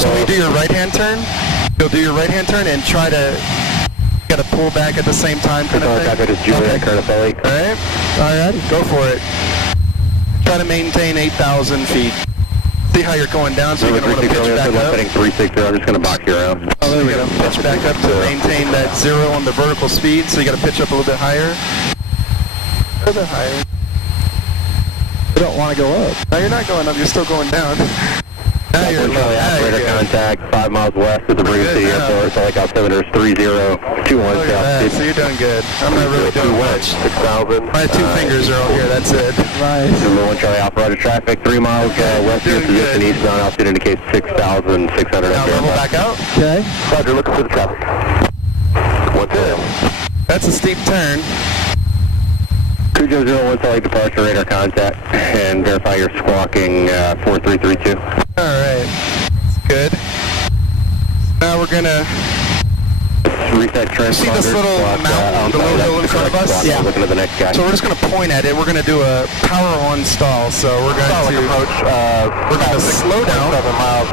So when you do your right hand turn, you'll do your right hand turn and try to. Got to pull back at the same time, kind of thing. Okay. All right, go for it. Try to maintain 8,000 feet. See how you're going down, so you're going to want to pitch back up. Heading 360, I'm just going to box you around. Oh, there we go. Pitch back up to maintain that 0 on the vertical speed, so you got to pitch up a little bit higher. A little bit higher. You don't want to go up. No, you're not going up, you're still going down. Now you're low. Operator contact 5 miles west of the Brigham City Airport. Select altimeter is 3021 south. So you're doing good. I'm not really doing much. 6,000. My 2 fingers are all here, that's it. Nice. Number 1 Charlie Alpha, roger traffic. 3 miles west of your position, eastbound. Altitude indicates 6,600. Now level back out. Okay. Roger, looking for the traffic. What's it? That's a steep turn. Cujo 01 select departure radar contact and verify you're squawking 4332. Alright, that's good. Now we're gonna reset transponder. see this little mountain, the little hill in front of us? Yeah. Looking at the next guy. So we're just gonna point at it. We're gonna do a power on stall. So we're going to approach. we're gonna slow down. 7 miles.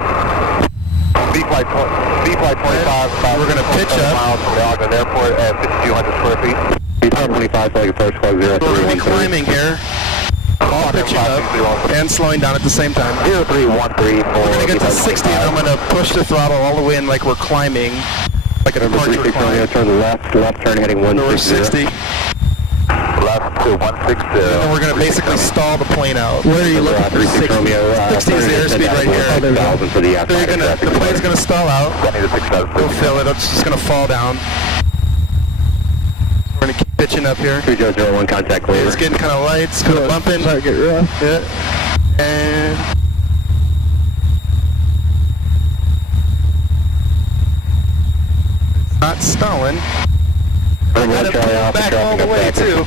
B flight 25. We're gonna pitch up. Miles from the Ogden Airport at 5,200 square feet. B-25 select approach close 0313. We're gonna be climbing here. All pitching up and slowing down at the same time. 0313. We're going to get to 60 and I'm going to push the throttle all the way in like we're climbing. Like a departure climb. Turn left turn heading 160. Left to 160. And then we're going to basically stall the plane out. Where are you looking for 60? 60 is the airspeed right here. So the plane's going to stall out. We'll fill it. It's just going to fall down. We're going to keep pitching up here. 3001 contact clear. It's getting kind of light. It's kind of bumping. Start to get rough. Yeah. And it's not stalling. I got it pulled back all the way too.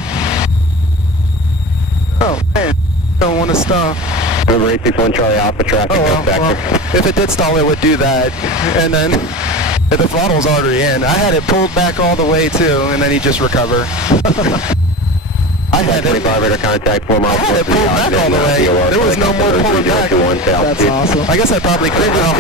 Oh man, don't want to stall. Number 861 Charlie Alpha traffic. Well, if it did stall, it would do that. And then if the throttle's already in. I had it pulled back all the way too, and then he just recover. I had it. 25 radar contact 4 miles. I had it pulled back all the way. There was no more pulling back. That's awesome. I guess I probably could have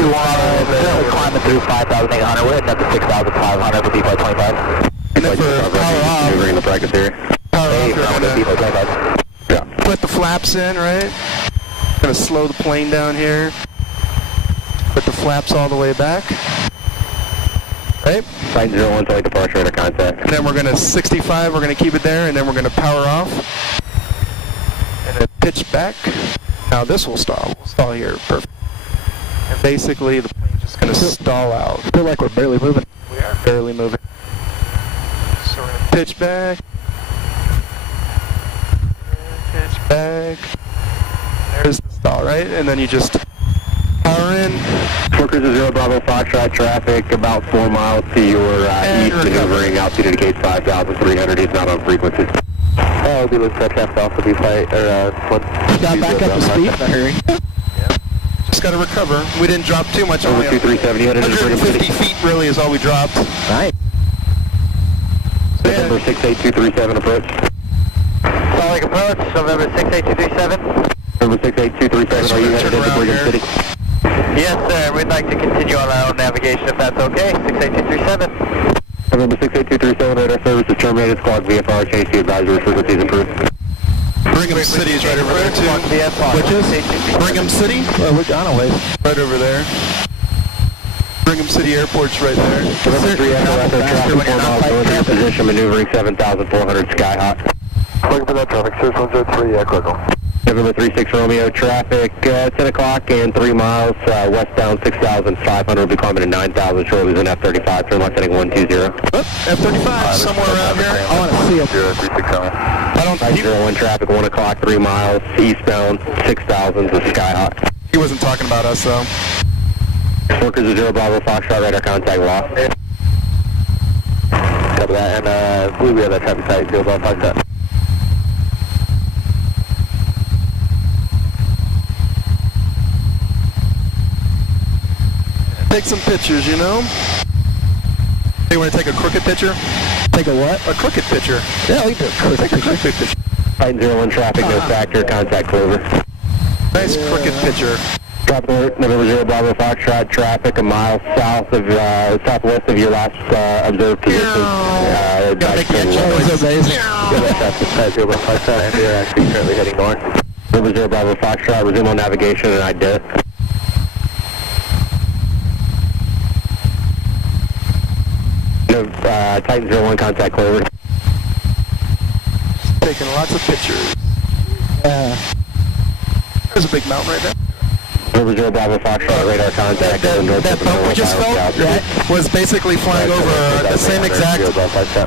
climbing through 5,800. We're heading up to 6,500 with B-Flight 25. And then for power off, We're in the practice area. power off, you're B-Flight 25. Yeah. put the flaps in, right? Gonna slow the plane down here. Put the flaps all the way back. Right? Flight 01 select departure radar contact. And then we're gonna 65, we're gonna keep it there, and then we're gonna power off. And then pitch back. Now this will stall. We'll stall here. Perfect. And basically the plane's just gonna stall out. I feel like we're barely moving. We are barely moving. So we're gonna pitch back. Pitch back. There's the stall, right? And then you just power in. Fort Cruiser 0 Bravo Foxtrot traffic about 4 miles to your east, maneuvering altitude indicates 5,300. He's not on frequency. We'll be looking for traffic off the B-Flight, or Got back up to speed in a hurry. Just gotta recover. We didn't drop too much. Over Only 2370, headed to Brigham 150 City. feet really is all we dropped. Nice. November 68237 approach. Solid approach, November 68237. November 68237, are you headed into Brigham here. City? Yes, sir. We'd like to continue on our own navigation if that's okay. 68237. November 68237, radar service is terminated. Squawk VFR, KC advisory frequencies improved. Brigham City is right over there too. Which is? Brigham City? Well, we're gone away. Right over there. Brigham City Airport's right there. November 3 Echo Echo traffic 4 miles north of your position, maneuvering 7,400 sky hot. Looking for that traffic, 6103, Echo Echo. November 36 Romeo traffic, 10 o'clock and 3 miles, westbound 6,500, will be climbing to 9,000, shortly an F-35, turn left heading 120. F-35, somewhere around here. I want to see him. 036 I don't think 01 traffic, 1 o'clock, 3 miles, eastbound 6,000, is sky hot. he wasn't talking about us though. Workers of 0 Bravo Foxtrot, radar contact lost. Copy that, and I believe we have that traffic site, 0 Bravo Foxtrot. Take some pictures, you know? You want to take a crooked picture? Take a what? A crooked picture. Yeah, we can do a crooked picture. Titan 01 traffic, no factor, contact Clover. Nice crooked picture. Drop alert, November 0 Bravo Foxtrot, traffic a mile southwest of your last observed position. Gotta make the engine That was amazing. Traffic 0 Bravo Foxtrot, and we are actually currently heading north. November 0 Bravo Foxtrot, resume on navigation, and I did it. Titan 01 contact Clover. Taking lots of pictures. There's a big mountain right there. November 0 Bravo Foxtrot, radar contact. That bump we just felt was basically flying over the same exact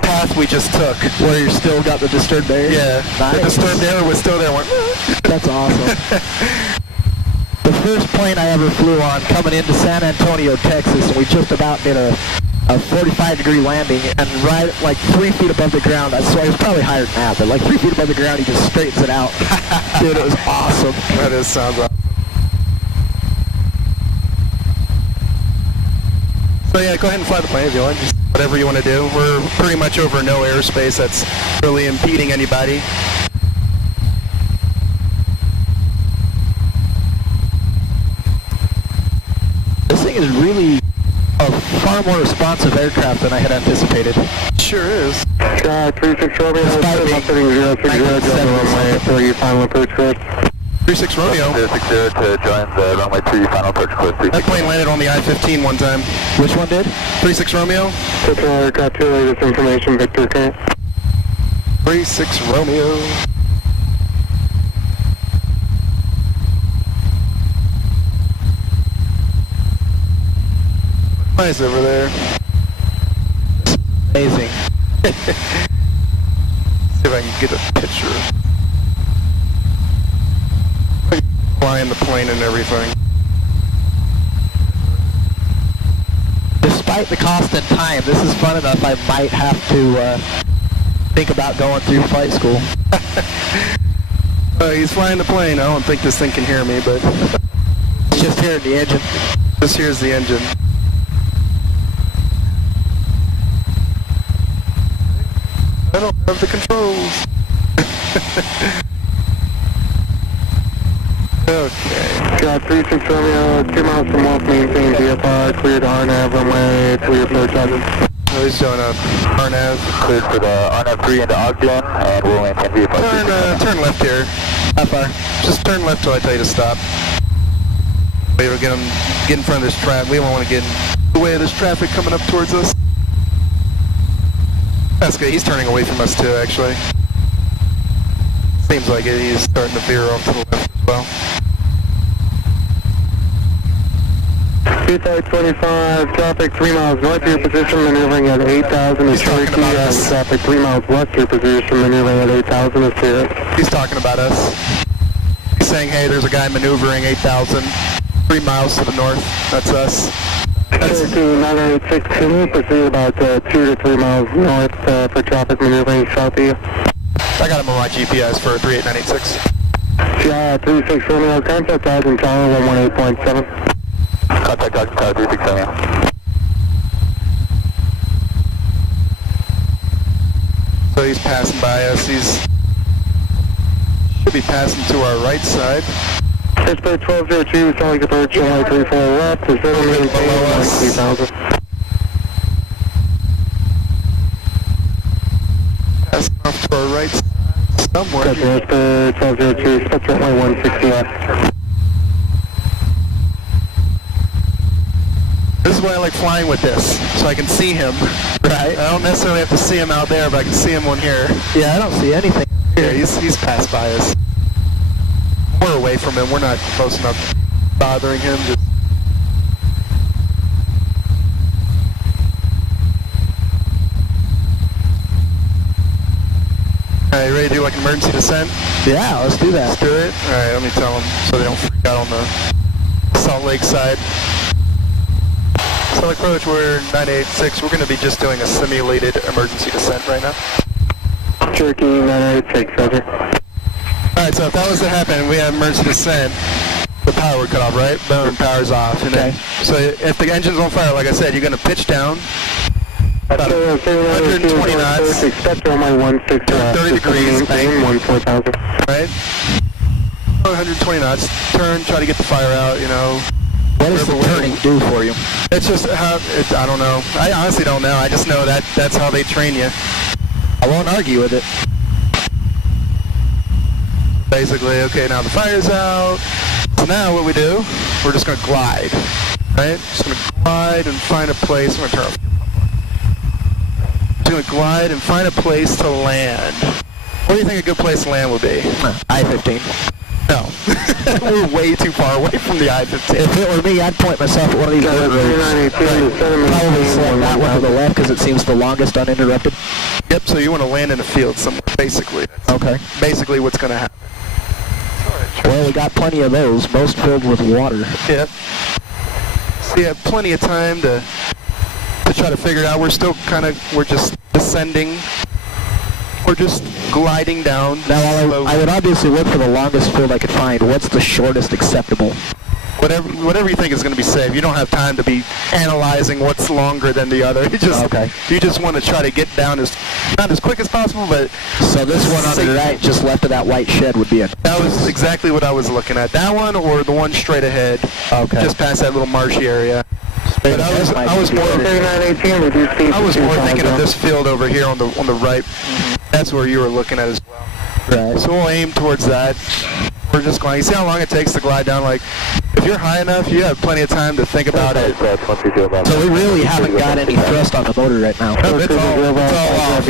path we just took. Where you still got the disturbed area? Yeah, Nice. the disturbed air was still there. That's awesome. The first plane I ever flew on coming into San Antonio, Texas, and we just about did a 45-degree landing, and right like 3 feet above the ground, I swear it was probably higher than that, but like 3 feet above the ground, he just straightens it out. Dude, it was awesome. That sounds awesome. So yeah, go ahead and fly the plane if you want. Just whatever you want to do. We're pretty much over no airspace that's really impeding anybody. This thing is really a far more responsive aircraft than I had anticipated. Sure is. 36 Romeo, Despite being 060, runway 3, final approach course. 36 Romeo. 060 to join the runway 3, final approach course. That plane landed on the I-15 one time. Which one did? 36 Romeo. Control aircraft 2, latest information, Victor K. 36 Romeo. Nice over there. Amazing. See if I can get a picture. Flying the plane and everything. Despite the cost and time, this is fun enough I might have to think about going through flight school. He's flying the plane. I don't think this thing can hear me, but Just hearing the engine. this here's the engine. I don't have the controls. Okay. Got 36 Romeo, 2 miles from Wolf, maintain VFR, cleared RNAV, runway 3, approach Ogden. He's doing a RNAV. Cleared for the RNAV 3 into Ogden, and we'll maintain VFR. Turn left here. How far? Just turn left till I tell you to stop. We will get in front of this traffic. We don't want to get in the way of this traffic coming up towards us. That's good. He's turning away from us too, actually. Seems like it. He's starting to veer off to the left as well. Speedlight 25, traffic 3 miles north of your position, maneuvering at 8,000 is Cherokee, and traffic 3 miles west of your position, maneuvering at 8,000 is Sierra. He's talking about us. He's saying, hey, there's a guy maneuvering 8,000, 3 miles to the north. That's us. Cherokee 986, can you proceed about 2 to 3 miles north for traffic maneuvering south of you? I got him on my GPS for 38986. Yeah, 36 Romeo, contact Ogden Tower 118.7. Contact Ogden Tower 36 Romeo. So he's passing by us. He's should be passing to our right side. Pittsburgh 1202, Solid approach, runway 34 left, is there maintain below us. 3,000. Passing off to our right side somewhere. Pittsburgh 1202, split runway 160 left. This is why I like flying with this, so I can see him. Right. I don't necessarily have to see him out there, but I can see him one here. Yeah, I don't see anything. Yeah, he's passed by us. We're away from him. We're not close enough bothering him. Just Alright, ready to do like an emergency descent? Yeah, let's do that. Let's do it. Alright, let me tell them so they don't freak out on the Salt Lake side. So approach, we're 986. We're going to be just doing a simulated emergency descent right now. Cherokee 986, roger. Alright, so if that was to happen, we have emergency descent, the power would cut off, right? Boom, power's off. And then, so if the engine's on fire, like I said, you're going to pitch down about 120 knots, expect runway 16, 30 degrees, bang, 14,000. right? 120 knots, turn, try to get the fire out, you know. What does the turning do for you? It's just how, I don't know. I honestly don't know. I just know that that's how they train you. I won't argue with it. Basically, okay, now the fire's out. So now what we do, we're just going to glide, right? Just going to glide and find a place. I'm going to turn off. Just going to glide and find a place to land. What do you think a good place to land would be? I-15. No. We're way too far away from the I-15. If it were me, I'd point myself at one of these dirt roads. Probably select that one to the left because it seems the longest uninterrupted. Yep, so you want to land in a field somewhere, basically. Okay. Basically what's going to happen. Well, we got plenty of those, most filled with water. Yep. So you have plenty of time to try to figure it out. We're still we're just descending. We're just gliding down. Now, I would obviously look for the longest field I could find. What's the shortest acceptable? Whatever you think is going to be safe. You don't have time to be analyzing what's longer than the other. You just want to try to get down not as quick as possible, but so this one on the right, just left of that white shed, would be it. That was exactly what I was looking at. That one or the one straight ahead, just past that little marshy area. But I was more thinking of this field over here on the right. That's where you were looking at as well. Right. So we'll aim towards that. We're just gliding. You see how long it takes to glide down? Like, if you're high enough, you have plenty of time to think about it. So we really haven't got any thrust on the motor right now. No, it's all off.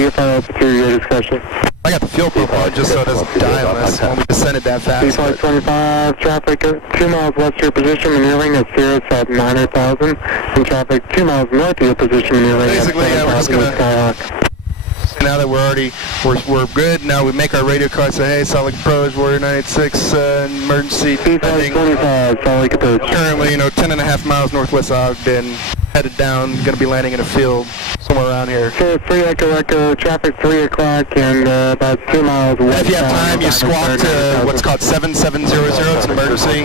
I got the fuel pump on just so it doesn't die on us when we descended that fast. 25, traffic 2 miles west of your position, maneuvering at Sirius at 900,000, and traffic 2 miles north of your position, maneuvering at 7,000 yeah, we're just gonna, Skyhawk. Now that we're good, now we make our radio call and say, hey, Salt Lake Approach, Warrior 986, emergency descending. 25, Salt Lake Approach. Currently, 10.5 miles northwest of Ogden, headed down, going to be landing in a field somewhere around here. So 3 Echo, traffic 3 o'clock and about 2 miles west. If you have time, you squawk to what's called 7700, it's an emergency.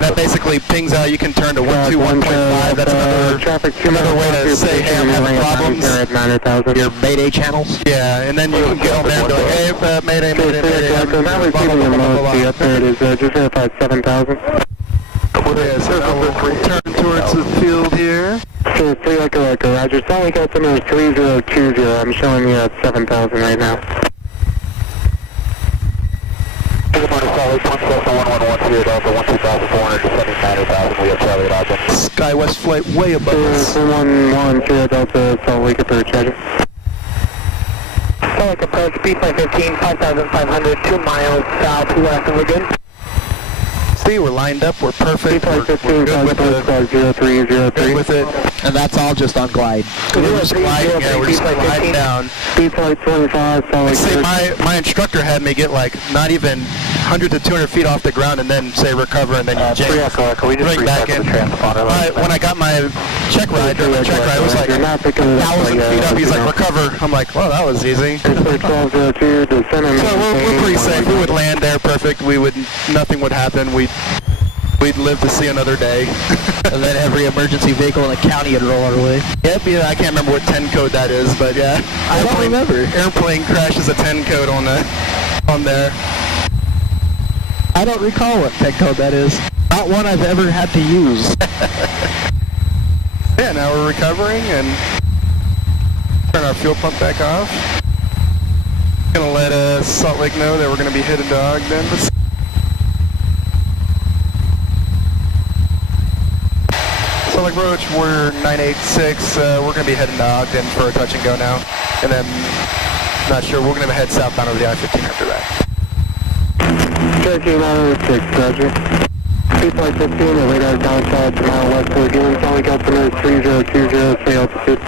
That basically pings out, you can turn to 121.5, that's another way to say, hey, I'm having problems. Your Mayday channels? Yeah, and then you can get on there and be like, hey, Mayday, Mayday, Mayday. Now we're receiving your most, there it is, just verified 7,000. Yeah, so now we'll turn towards the field here. So 3 Echo, roger. Salt Lake altimeter is 3020. I'm showing you at 7,000 right now. Good morning, Salt Lake, 17110 Delta 12400, descending 900,000. We have Charlie at Ogden. SkyWest flight way above us. 110 Delta Salt Lake approach, roger. Salt Lake approach, B-Flight 15, 5,500, 2 miles southwest, and we're good. See, we're lined up, we're perfect, we're good with it. 0303. Good with it. And that's all just on glide. We're just gliding, we're just gliding down. B-Flight 25, Salt Lake. See, my instructor had me get like not even 100 to 200 feet off the ground and then say recover and then you jam. We just bring back in. When I got my check ride, it was like 1,000 feet up. He's like, recover. I'm like, well, that was easy. So we're pretty safe. We would land there perfect. Nothing would happen. We'd live to see another day. And then every emergency vehicle in the county would roll our way. Yep, yeah, I can't remember what 10 code that is, but yeah. I don't remember. Airplane crashes a 10 code on there. I don't recall what 10 code that is. Not one I've ever had to use. Yeah, now we're recovering and turn our fuel pump back off. Gonna let Salt Lake know that we're gonna be headed to Ogden. Salt Lake Roach, we're 986. We're going to be heading to Ogden for a touch and go now. And then, not sure, we're going to head southbound over the I-15 after that. Cherokee 906, roger. B-Flight 15, the radar downside to mile west of Lagoon. Salt Lake altimeter is 3020, say altitude.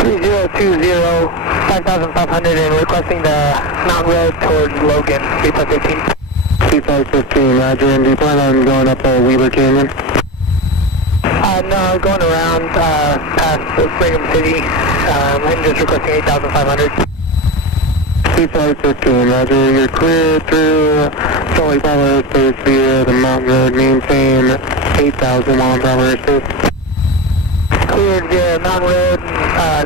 3020, 5,500 and requesting the Mountain Road towards Logan, B-Flight 15. B-Flight 15, roger. And do you plan on going up Weaver Canyon? No, going around past Brigham City. I'm just requesting 8,500. 2515, Roger. You're clear through Salt Lake Bravo airspace via the Mountain Road. Maintain 8,000 while on Bravo airspace. Cleared via Mountain Road,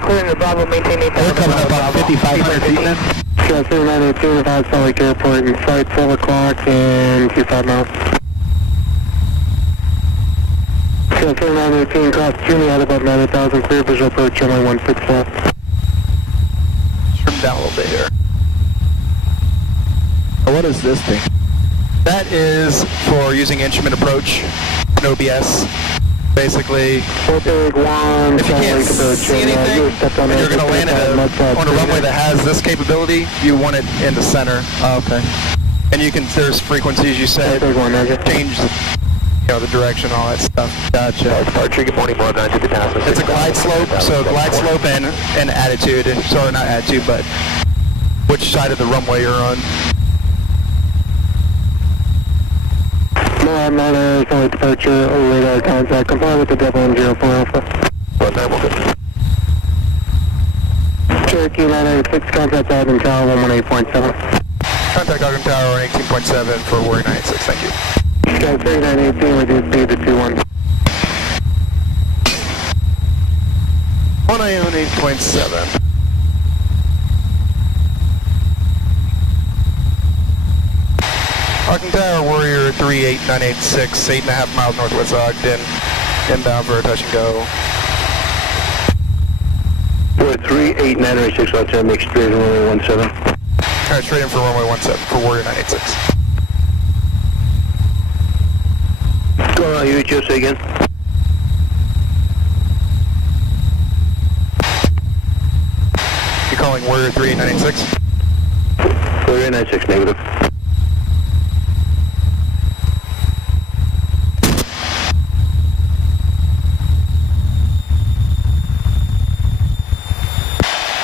clearing the Bravo, maintain 8,000. We're coming up on 5,500 feet then. Yeah, 3918 about Salt Lake Airport in flight 12 o'clock and 25 miles. Yeah, 3918 cross Jimmy out above 90,000, clear visual approach, runway 16 left. Trim down a little bit here. What is this thing? That is for using instrument approach, no OBS. Basically, Big one, if you can't see anything, and you're going to land on a runway that has this capability, you want it in the center. Oh, okay. And you can, there's frequencies you set, Big one, change the direction, all that stuff. Gotcha. Departure, good morning, Board 9 to the task. It's a glide slope, so glide slope and attitude, sorry, not attitude, but which side of the runway you're on. No, I'm not a solid departure, radar contact, comply with the Devlin 04 Alpha. What time will it? Cherokee 996, contact out in tower 118.7. Contact Ogden Tower on 18.7 for Warrior 96, thank you. Sky 3918, reduce speed to 21. On Ion 8.7. Ogden Tower, Warrior 38986, 8.5 miles northwest of Ogden, inbound for a touch and go. Warrior 38986 on 10, make straight in runway 17. Alright, straight in for runway 17 for Warrior 986. What's going on, UHO, say again? You calling Warrior 38986? Warrior 996, negative.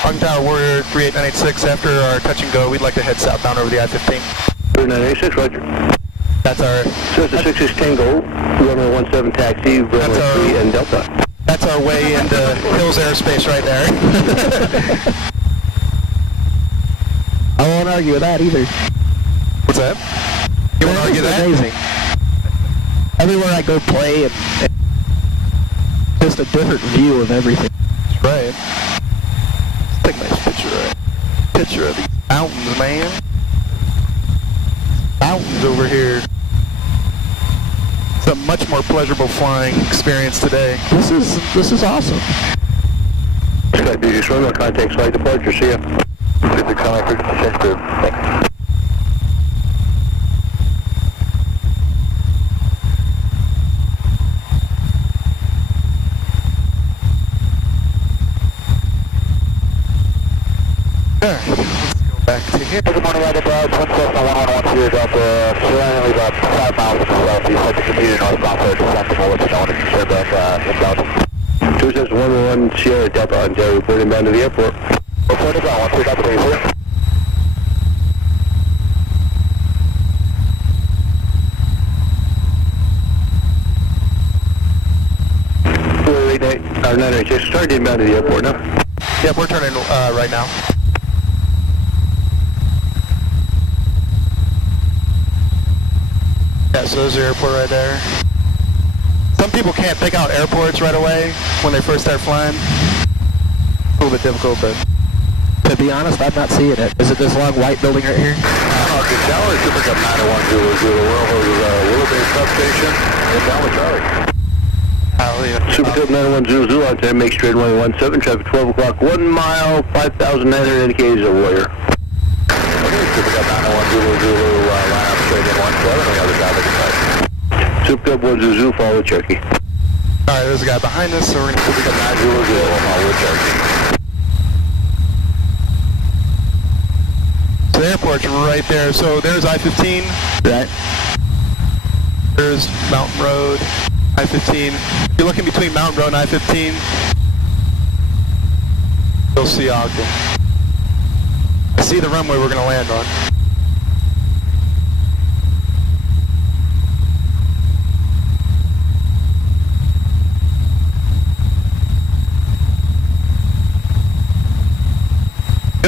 Ogden Tower, Warrior 38986, after our touch and go, we'd like to head southbound over the I-15. 38986, roger. That's our... So it's a 66 Tango, runway 17 taxi, runway 3 and Delta. That's our way into Hills airspace right there. I won't argue with that either. What's that? You want to argue that? Amazing. Everywhere I go play, and just a different view of everything. That's right. Let's take a nice picture of these mountains, man. Mountains over here. It's a much more pleasurable flying experience today. This is awesome. Sky Beauty Swimmer, contact flight departure, see ya. Good to come, frequency change group. Thanks. Alright, let's go back to here. Good morning, Roger, Brad. 112, Delta, surrounding about 5 miles to the southeast, set to computer northbound for descent, and we'll let you know when it's turned back inbound. 26111 Sierra Delta Ontario, reporting down to the airport. Reporting down, 13 Delta, please, sir. Warrior 986, starting inbound to the airport now. Yep, we're turning right now. Yeah, so there's the airport right there. Some people can't pick out airports right away when they first start flying. It's a little bit difficult, but... To be honest, I'm not seeing it. Is it this long white building right here? Good Tower, Super Cup 90100, Willow Bay substation, inbound with Charlie. Super Cup 90100 on 10, make straight runway 17, traffic 12 o'clock, 1 mile, 5,900 indicators of Warrior. Okay, Super Cup 90100, line up straight in 17, we have the traffic inside. Super Cup 100, follow Cherokee. Alright, there's a guy behind us, so we're going to Super Cup 900, follow Cherokee. So the airport's right there. So there's I-15. Right. There's Mountain Road, I-15. If you're looking between Mountain Road and I-15, you'll see Ogden. I see the runway we're going to land on.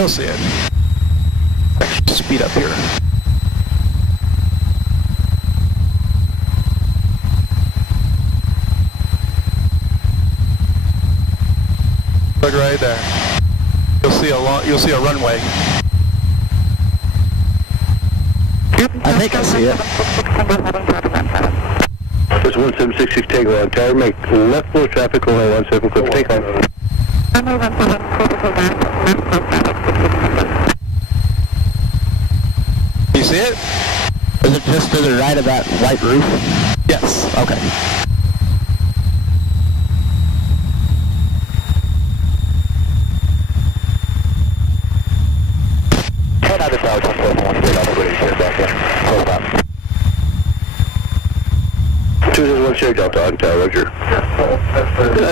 You'll see it. Actually, speed up here. Look right there. You'll see a runway. I think I see it. There's 1766 Tango on tower. Make left flow traffic only 17 clear for takeoff. You see it? Is it just to the right of that white roof? Yes. Okay. Another tower, 261 Sierra Delta on tower, roger.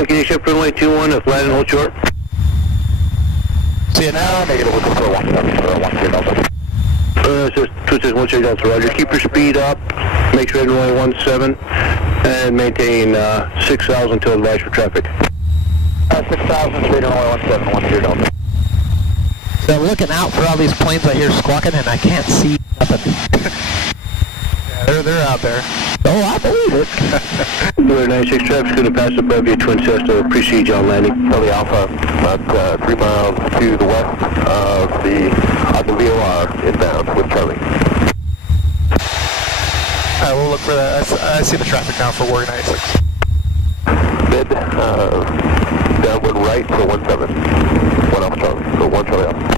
Can you shift runway 21 if landing hold short? See it now? Negative, we'll go for 1 Sierra Delta. It's just 261 Sierra Delta, roger. Keep your speed up, make sure runway 17, and maintain 6,000 until advised for traffic. 6,000, speed runway 17, 1 Sierra Delta. So I'm looking out for all these planes I hear squawking and I can't see nothing. Yeah, they're out there. Oh, I believe it. We're 96 traffic's going to pass above you, Twin Cessna. Appreciate you on landing. Charlie Alpha, about 3 miles to the west of the VOR inbound with Charlie. Alright, we'll look for that. I see the traffic now for Warrior 96. Mid, downwind right for 17. 1 Alpha Charlie, so 1 Charlie Alpha.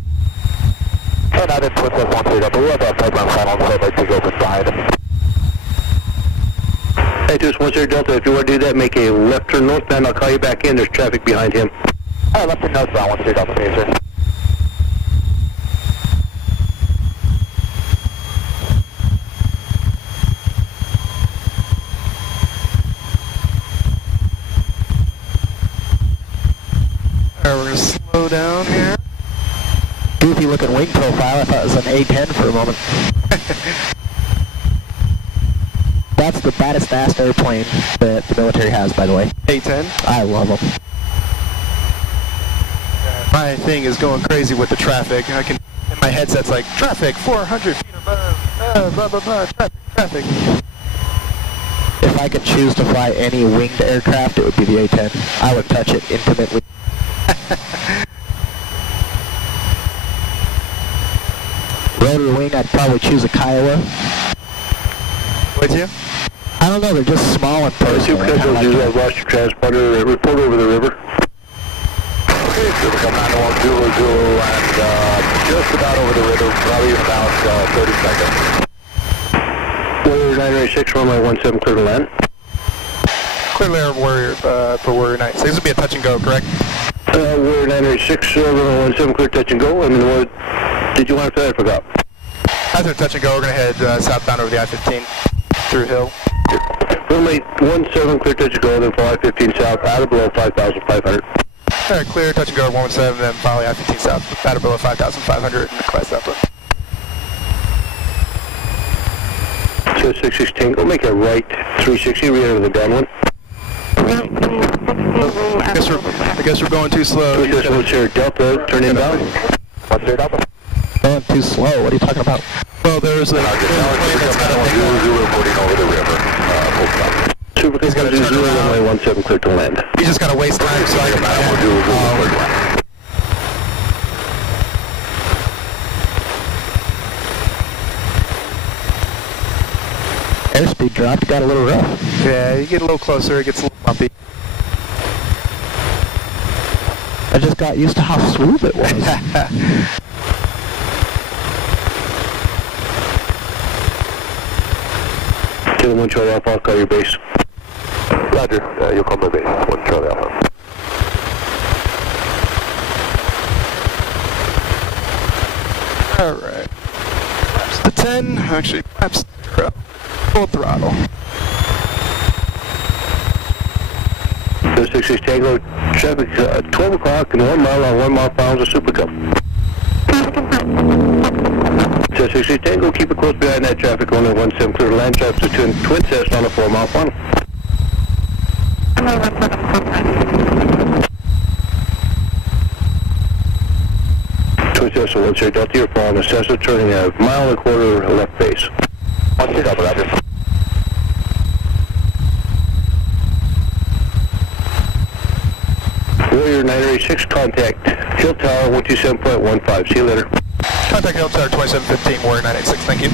And I did twist us 1 3 Delta. We'll have that pipeline final, so I'd like to go beside. Hey, just 1 Sierra Delta, if you want to do that, make a left turn northbound. I'll call you back in. There's traffic behind him. Left turn northbound, 1 Sierra Delta, please, sir. Alright, we're going to slow down here. Goofy looking wing profile. I thought it was an A-10 for a moment. That's the baddest ass airplane that the military has, by the way. A-10. I love them. My thing is going crazy with the traffic. I can, and my headset's like, traffic 400 feet above, blah, blah, blah, traffic. If I could choose to fly any winged aircraft, it would be the A-10. I would touch it intimately. Rotary wing, I'd probably choose a Kiowa. Would you? I don't know, they're just small and personal. I've lost your transponder. Report over the river. Okay, so come 91 Zulu and just about over the river, probably about 30 seconds. Warrior 986, runway 17, clear to land. Clear layer of Warrior for Warrior 96. This would be a touch and go, correct? Warrior 986, runway 17, clear touch and go. And then what did you want to say? I forgot. After touch and go, we're going to head southbound over the I-15 through Hill. Runway 17, clear touch and go, then follow I-15 south, out of below 5,500. Alright, clear, touch and go, 117, then follow I-15 south, out of below 5,500, and class upland. So 616, Tango, make a right 360, re-enter the downwind. I guess we're going too slow. 1 Sierra Delta, turn inbound. 1 Sierra Delta. Going too slow, what are you talking about? Well, there's a plane that's got a Zulu reporting over the river. Full stop. Super He's got to turn Zulu, around. runway 17, clear to land. You just got to waste time, so I can... Airspeed dropped, got a little rough. Yeah, you get a little closer, it gets a little bumpy. I just got used to how smooth it was. To the 1 Charlie Alpha, I'll call your base. Roger, you'll call my base, 1 Charlie Alpha. Alright. Flaps to 10, actually flaps to 0. Full throttle. 66 Tango, traffic 12 o'clock and 1 mile on 1 mile pounds of Super Cup. 66 Tango, keep it close behind that traffic, only 17 clear to land, traffic to Twin Cessna on a 4 mile funnel. Twin Cessna 1 Delta, you're following the Cessna, turning a 1.25 miles left base. 1 Delta, roger. Warrior 986, contact Hill Tower 127.15. See you later. Contact Hill Tower 2715, Warrior 986, thank you.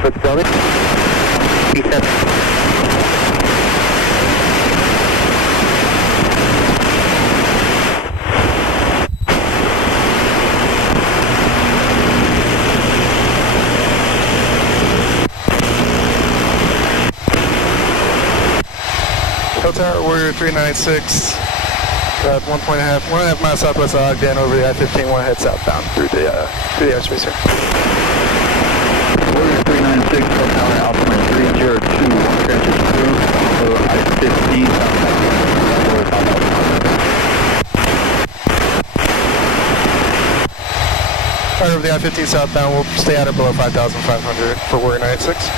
For the building. Hill Tower, Warrior 3986, 1.5 miles southwest of Ogden over the I-15, want to head southbound through the airspace here. Warrior 396, Hill Tower, altimeter 302, stretches through over I-15, Right over the I-15 southbound, we'll stay out at below 5,500 for Warrior 986.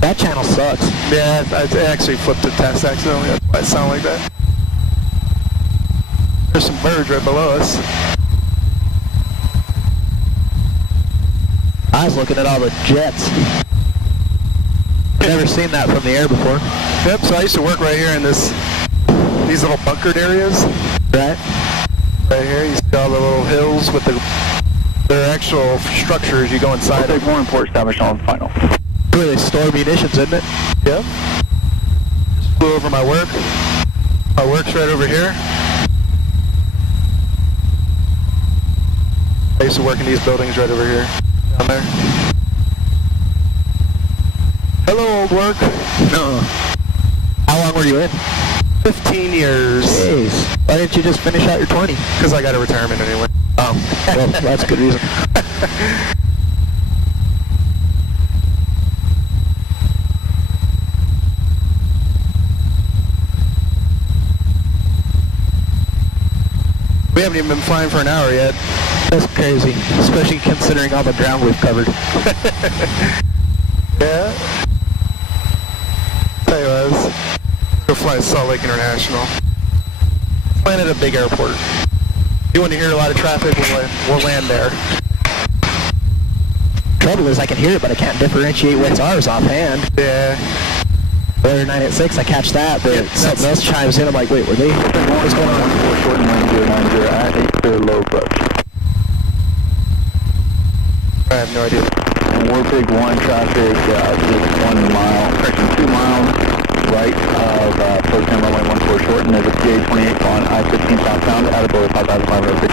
That channel sucks. Yeah, I actually flipped the test accidentally, that's why it sounded like that. There's some birds right below us. I was looking at all the jets. I've never seen that from the air before. Yep, so I used to work right here in these little bunkered areas. Right? Right here, you see all the little hills with their actual structures. You go inside. Take more import established on final. Where they store munitions, isn't it? Yep. Just flew over my work. My work's right over here. I used to work in these buildings right over here. Down there. Hello, old work. No. How long were you in? 15 years. Jeez. Why didn't you just finish out your 20? Because I got a retirement anyway. Oh, well, that's a good reason. We haven't even been flying for an hour yet. That's crazy, especially considering all the ground we've covered. Yeah. Tell you what, let's go fly to Salt Lake International. Land at a big airport. You want to hear a lot of traffic, we'll land there. Trouble is I can hear it, but I can't differentiate what's ours offhand. Yeah. Warrior 986, I catch that, but something else chimes in. I'm like, wait, were they? What's going on? 4 short and 1090 at 8 clear low approach. I have no idea. And we're big 1 traffic, just 1 mile, correction, 2 miles right of approach and runway 14 short, and there's a PA-28 on I-15 southbound at about 5,500 feet.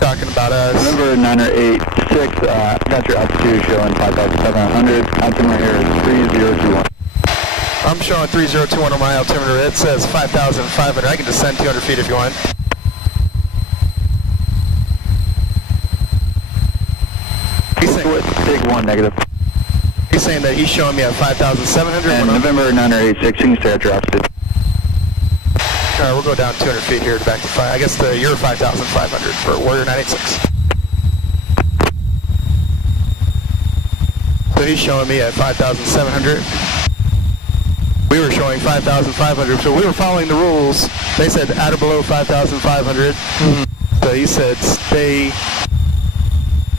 Talking about us. Number 986, got your altitude showing 5,700. Altimeter here is 3021. I'm showing 3021 on my altimeter. It says 5,500. I can descend 200 feet if you want. He's saying, Big 1 negative. he's saying that he's showing me at 5,700. And November 986, you can stay at your altitude. All right, we'll go down 200 feet here to back to 5. I guess you're 5,500 for Warrior 986. So he's showing me at 5,700. We were showing 5,500, so we were following the rules. They said at or below 5,500. Mm-hmm. So he said stay.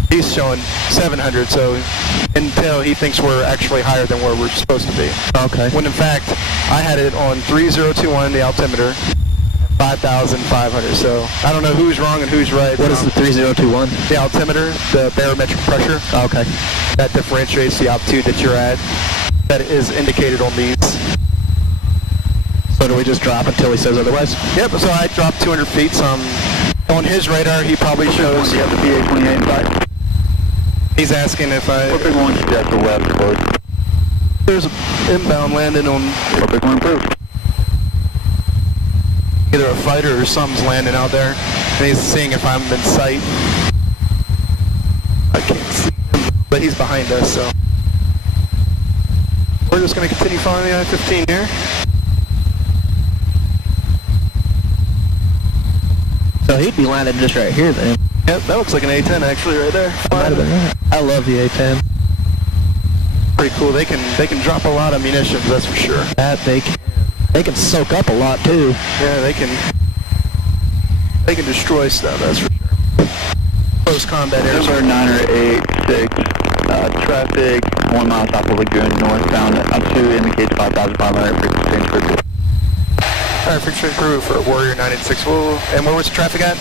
He's showing 700, so until he thinks we're actually higher than where we're supposed to be. Okay. When in fact, I had it on 3021, the altimeter, 5,500. So I don't know who's wrong and who's right. What is the 3021? The altimeter, the barometric pressure. Okay. That differentiates the altitude that you're at. That is indicated on these. So do we just drop until he says otherwise? Yep, so I dropped 200 feet. So on his radar, he probably shows. You have the PA-28 inside. He's asking if What big 1 jet to west, close. there's an inbound landing on What big 1 approved. either a fighter or something's landing out there. And he's seeing if I'm in sight. I can't see him, but he's behind us, so. We're just going to continue following the I-15 here. So he'd be landing just right here then. Yep, that looks like an A-10 actually right there. I love the A-10. pretty cool. They can drop a lot of munitions, that's for sure. That they can soak up a lot too. Yeah, they can destroy stuff, that's for sure. Close combat air. Number 986, traffic 1 mile south of Lagoon, northbound, up to indicates 5,500 frequency change for. Alright, frequency crew for Warrior 986. And where was the traffic at?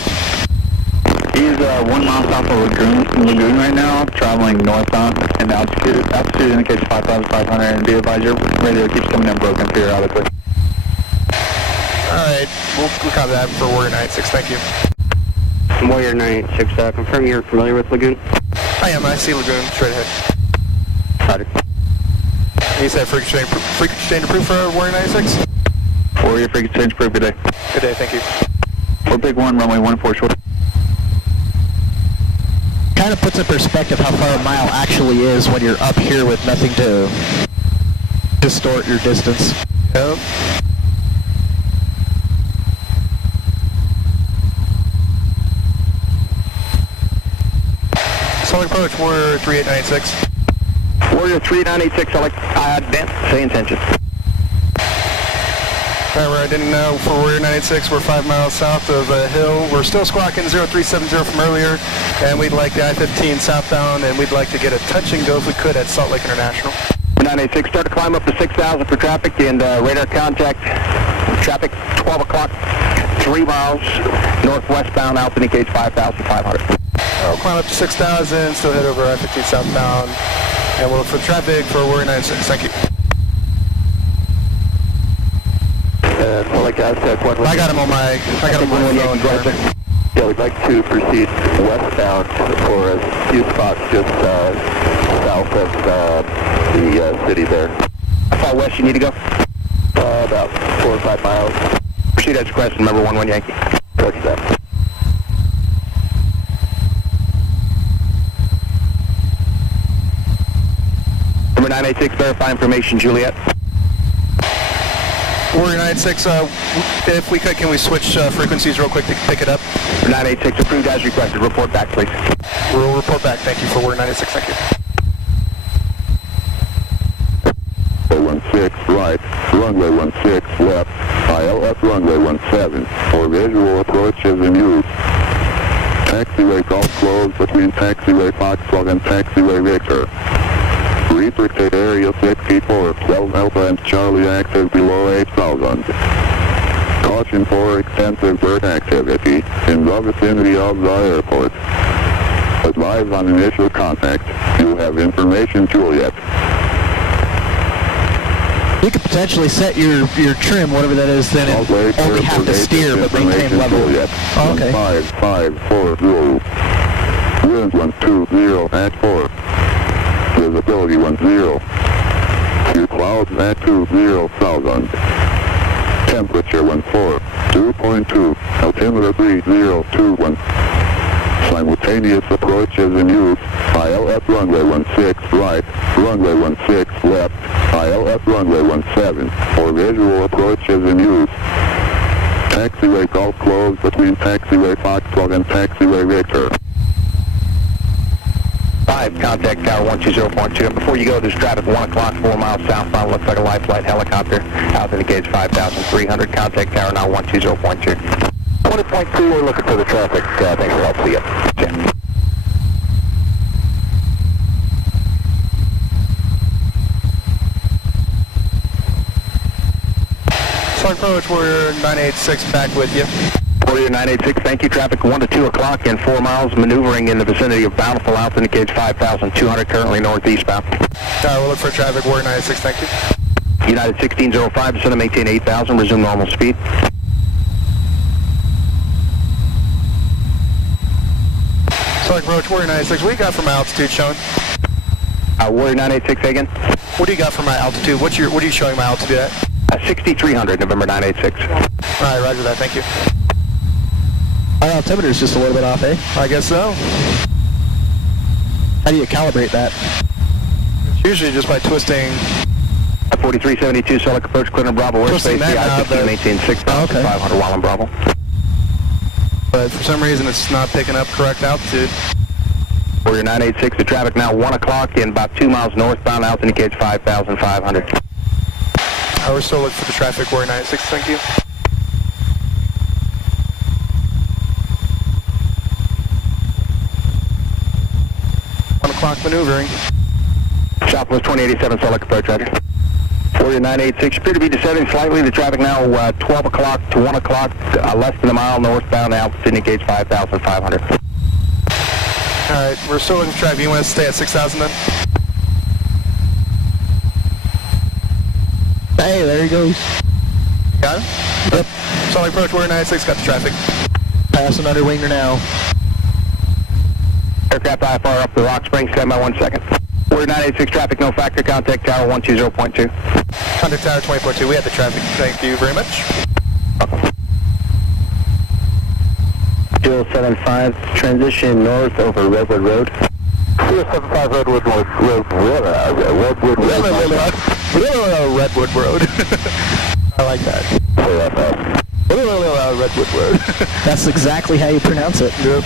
He's 1 mile south of Lagoon right now, traveling northbound, and altitude indicates 5,500, and be advised your radio keeps coming in broken periodically. Alright, we'll copy that for Warrior 986, thank you. Warrior 986, confirm you're familiar with Lagoon? I am, I see Lagoon, straight ahead. Roger. You said frequency change approved for Warrior 96? Warrior frequency change approved, good day. Good day, thank you. For Big 1, runway 14 short. Kind of puts in perspective how far a mile actually is when you're up here with nothing to distort your distance. Yep. Solid approach, Warrior 3896. Warrior 3986, select advance, say intention. Alright, we're heading now for Warrior 986. We're 5 miles south of a hill. We're still squawking 0370 from earlier, and we'd like the I-15 southbound, and we'd like to get a touch and go if we could at Salt Lake International. 986, start to climb up to 6,000 for traffic, and radar contact, traffic 12 o'clock, 3 miles northwestbound, altitude indicates 5,500. We'll climb up to 6,000, still head over I-15 southbound, and we'll look for traffic for Warrior 96. Thank you. I got him on my phone. Yeah, we'd like to proceed westbound for a few spots just south of the city there. How far west you need to go? About 4 or 5 miles. Proceed as requested, number 11 Yankee. Roger that. Number 986, verify information, Juliet. Warrior 96, if we could, can we switch frequencies real quick to pick it up? 986, approved as requested. Report back, please. We'll report back. Thank you for Warrior 96. Thank you. 16 right, runway 16 left, ILS runway 17, for visual approach is in use. Taxiway golf closed between taxiway Foxtrot and taxiway Victor. Restricted area 64, 12 Alpha and Charlie active below 8,000. Caution for extensive bird activity in the vicinity of the airport. Advise on initial contact. You have information, Juliet. You could potentially set your trim, whatever that is, then and only have to steer but maintain level. Juliet. Oh, okay. 1540. Wind 120 at 4. Visibility 10. Your clouds at 20,000. Temperature 14. 2.2. Altimeter 3021. Simultaneous approach is in use. ILS runway 16 right, runway 16 left, ILS runway 17. For visual approach is in use. Taxiway golf closed between taxiway Foxtrot and taxiway Victor. 5, contact tower 120.2. And before you go, there's traffic 1 o'clock, 4 miles southbound. Looks like a life flight helicopter. Altitude indicates 5,300. Contact tower now 120.2. 20.2, we're looking for the traffic. Thanks for help. See ya. Yeah. Solid approach, Warrior 986 back with you. Warrior 986, thank you. Traffic 1 to 2 o'clock and 4 miles, maneuvering in the vicinity of Bountiful. Altitude indicates 5,200, currently northeastbound. We'll look for traffic, Warrior 986, thank you. United 1605, descend to maintain 8,000, resume normal speed. Solid approach, Warrior 986, what do you got for my altitude showing? Warrior 986 again. What do you got for my altitude? What are you showing my altitude at? 6,300, November 986. Alright, roger that, thank you. Our altimeter is just a little bit off, eh? I guess so. How do you calibrate that? Usually just by twisting. 4372, Select approach, clear to Bravo airspace. The I-15 maintain 6,500 while in Bravo. But for some reason it's not picking up correct altitude. Warrior 986, the traffic now 1 o'clock and about 2 miles northbound, out indicates 5,500. We're still looking for the traffic, Warrior 986, thank you. Clock maneuvering. Southwest 2087, Salt Lake approach, roger. Warrior 986, appear to be descending slightly. The traffic now 12 o'clock to 1 o'clock, less than a mile northbound, altitude indicates 5,500. Alright, we're still looking for traffic. You want to stay at 6,000 then? Hey, there he goes. Got him? Yep. Salt Lake approach, Warrior 986, got the traffic. Passing under winger now. Aircraft IFR up the Rock Springs, stand by 1 second. Warrior 986 traffic, no factor, contact tower 120.2. Contact tower 20.2, we have the traffic. Thank you very much. 075, transition north over Redwood Road. 075 Redwood Road. Redwood Road. I like that. Redwood Road. That's exactly how you pronounce it. Yep.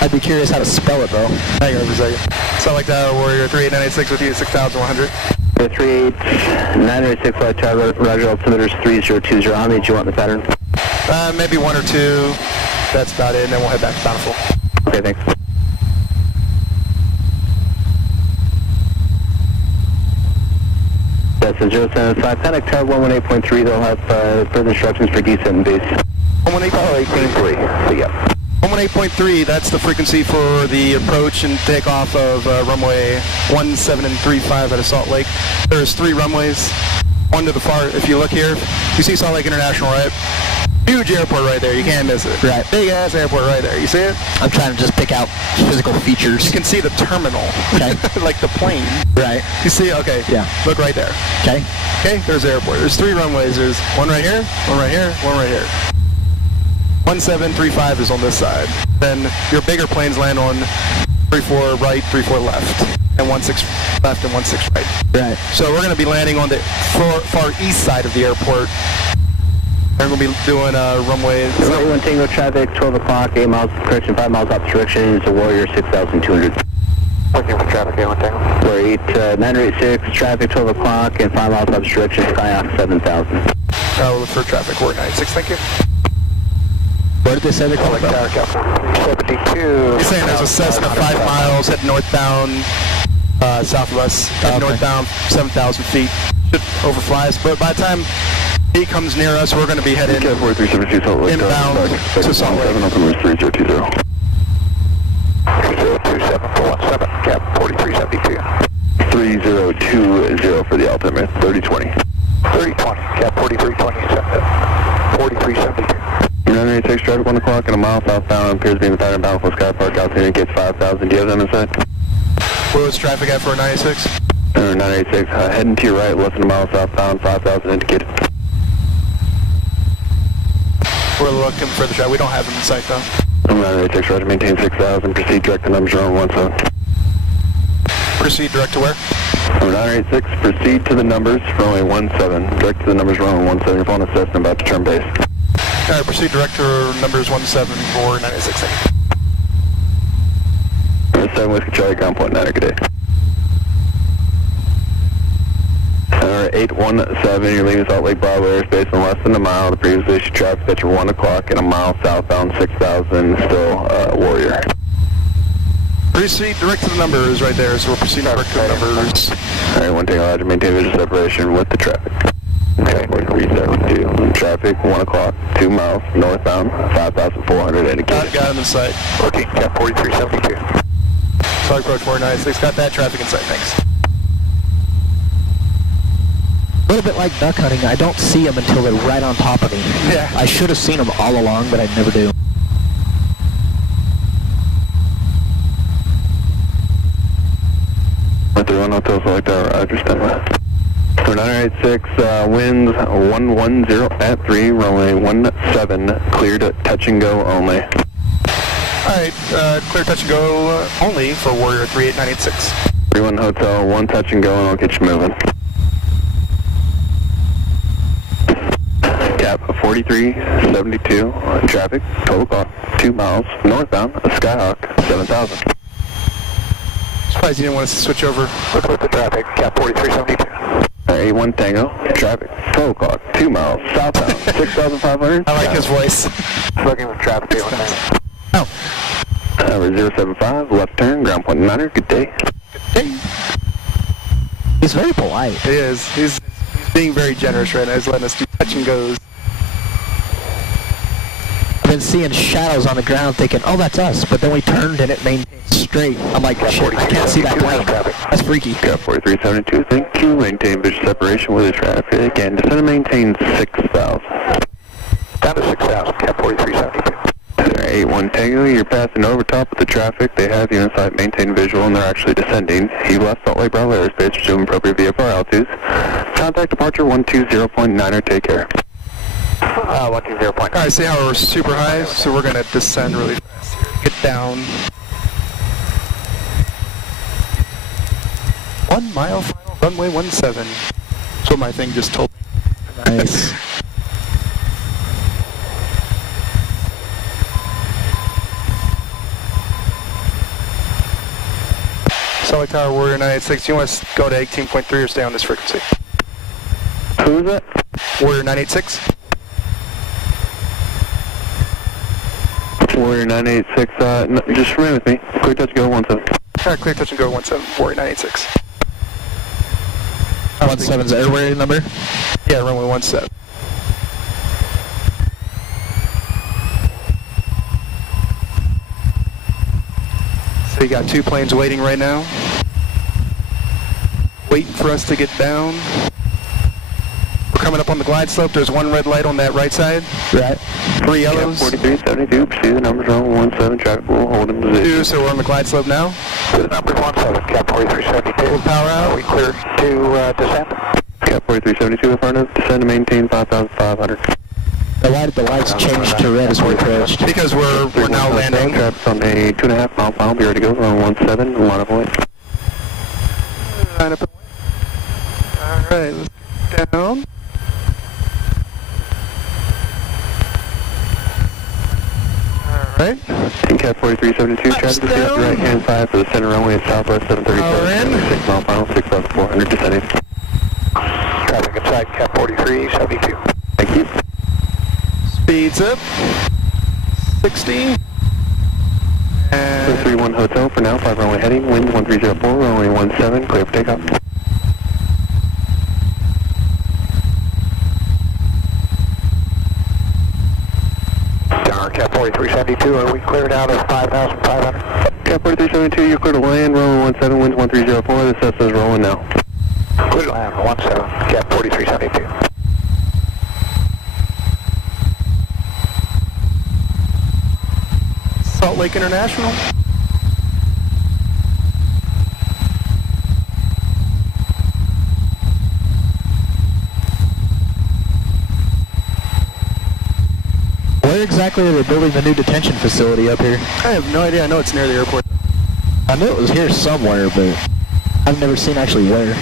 I'd be curious how to spell it, though. Hang on for a second. So like that, Warrior 38986 with you at 6,100. 38986 flight tower, roger, altimeter's 3020. How many do you want in the pattern? Maybe 1 or 2. That's about it, and then we'll head back to Bountiful. Okay, thanks. That's a 075, contact tower 118.3. They'll have further instructions for descent and base. 118.3. See ya. 118.3, that's the frequency for the approach and takeoff of runway 17 and 35 out of Salt Lake. There's 3 runways, one to the far. If you look here, you see Salt Lake International, right? Huge airport right there, you can't miss it. Right. Big ass airport right there, you see it? I'm trying to just pick out physical features. You can see the terminal, Okay. like the plane. Right. You see, okay, Yeah. look right there. Okay. Okay, there's the airport. There's 3 runways. There's one right here, one right here, one right here. 1735 is on this side. Then your bigger planes land on 34 right, 34 left, and 16 left and 16 right. Right. So we're going to be landing on the far east side of the airport. We're going to be doing runway. Runway 1 Tango traffic, 12 o'clock, 8 miles correction, 5 miles obstruction. It's a Warrior 6,200. Looking for traffic, A1 Tango. Warrior 986, traffic, 12 o'clock, and 5 miles obstruction, Skyhawk 7,000. We'll look for traffic, Warrior 96, thank you. Where did they say they're calling Tower, 72. He's saying there's a Cessna 5 miles heading northbound, south of us, heading northbound 7,000 feet. Should overfly us, but by the time he comes near us, we're going to be headed inbound to Salt Lake. Altimeter 3020. 027 cap 4372. 3020 for the altimeter, 3020. 3020, cap 4320, 4372. 986 traffic, 1 o'clock and a mile southbound, appears to be in the pattern bound for Sky Park, altitude indicates 5,000. Do you have them inside? Where was traffic at for a 96? 986, heading to your right, less than a mile southbound, 5,000 indicated. We're looking for the traffic. We don't have them in sight though. 986, roger, maintain 6,000, proceed direct to numbers around 17. Proceed direct to where? 986, proceed to the numbers, runway 17, direct to the numbers, runway 17, you're following a Cessna about to turn base. Alright, proceed direct to numbers 17 for 96. 7 Whiskey Charlie, ground point 9, good day. 817, you're leaving Salt Lake Bravo airspace in less than a mile. The previous issue traffic at your 1 o'clock and a mile southbound, 6,000, still Warrior. Proceed direct to the numbers right there, so we're proceeding direct to the numbers. Alright, 1 Tango Roger, maintain visual separation with the traffic. Okay, 4372. Traffic, 1 o'clock, 2 miles northbound, 5,400 indicated. Got him in sight. 14, cap 4372. Sorry, approach 496. Got that traffic in sight, thanks. A little bit like duck hunting. I don't see them until they're right on top of me. Yeah. I should have seen them all along, but I never do. With the 1 hotel select tower, Roger, stand by. 986, winds 110 at 3, runway 17, cleared touch and go only. Alright, clear touch and go only for Warrior 38986. 31 hotel, 1 touch and go, and I'll get you moving. Cap 4372, traffic, 12 o'clock, 2 miles northbound, Skyhawk 7,000. Surprised you didn't want us to switch over. Looking at the traffic, Cap 4372. 81 Tango, traffic, 12 o'clock, 2 miles, southbound, 6,500. I like his voice. Looking for traffic, 81 Tango. Oh. 075, left turn, ground point niner, good day. Hey. He's very polite. He is. He's being very generous right now. He's letting us do touch and goes. I've been seeing shadows on the ground thinking, oh, that's us. But then we turned and it maintained straight. I'm like, shit, I can't see that plane. That's freaky. Cap 4372, thank you. Maintain visual separation with the traffic and descend and maintain 6,000. Down to 6,000, Cap 4372. 81 Tango, you're passing over top of the traffic. They have you in sight, maintain visual, and they're actually descending. You left Salt Lake Bravo airspace, resume appropriate VFR altitudes. Contact departure 120.9er, take care. 120.9. Alright, see how we're super high? So we're going to descend really fast here. Get down. 1 mile final, runway 17. That's what my thing just told me. Nice. Salt Lake Tower, Warrior 986. You want us to go to 18.3 or stay on this frequency? Who is that? Warrior 986. Warrior 986, no, just remain with me. Clear touch, go 17. Alright, clear touch and go 17, Warrior 986. 17's airway number? Yeah, runway 17. So you got 2 planes waiting right now. Waiting for us to get down. We're coming up on the glide slope. There's 1 red light on that right side. Right. 3 yellows. Cap 4372, proceed, the numbers are 17, traffic will hold in position. 2, so we're on the glide slope now. The numbers 17, Cap 4372. We'll power out. Are we clear to descend? Cap 4372 affirmative, descend to maintain 5,500. The lights changed to red as we approached. Because we're now landing. Traffic's on a 2.5 mile final, be ready to go, run 17, line up away. Line up. Alright, let's get down. Alright. Cap 4372, traffic to the right hand side for the center runway at southwest 737. 6 mile final, 6,400, descending. Traffic inside Cap 4372. Thank you. Speeds up. 60. And 431 Hotel for now, 5 runway heading, wind 1304, runway 17, clear for takeoff. Tower Cap 4372, are we cleared out of 5,500? Cap 4372, you're clear to land, runway 17, winds 1304, the Cessna's rolling now. Clear to land, 17, Cap 4372. Salt Lake International. Where exactly are they building the new detention facility up here? I have no idea. I know it's near the airport. I knew it was here somewhere, but I've never seen actually where.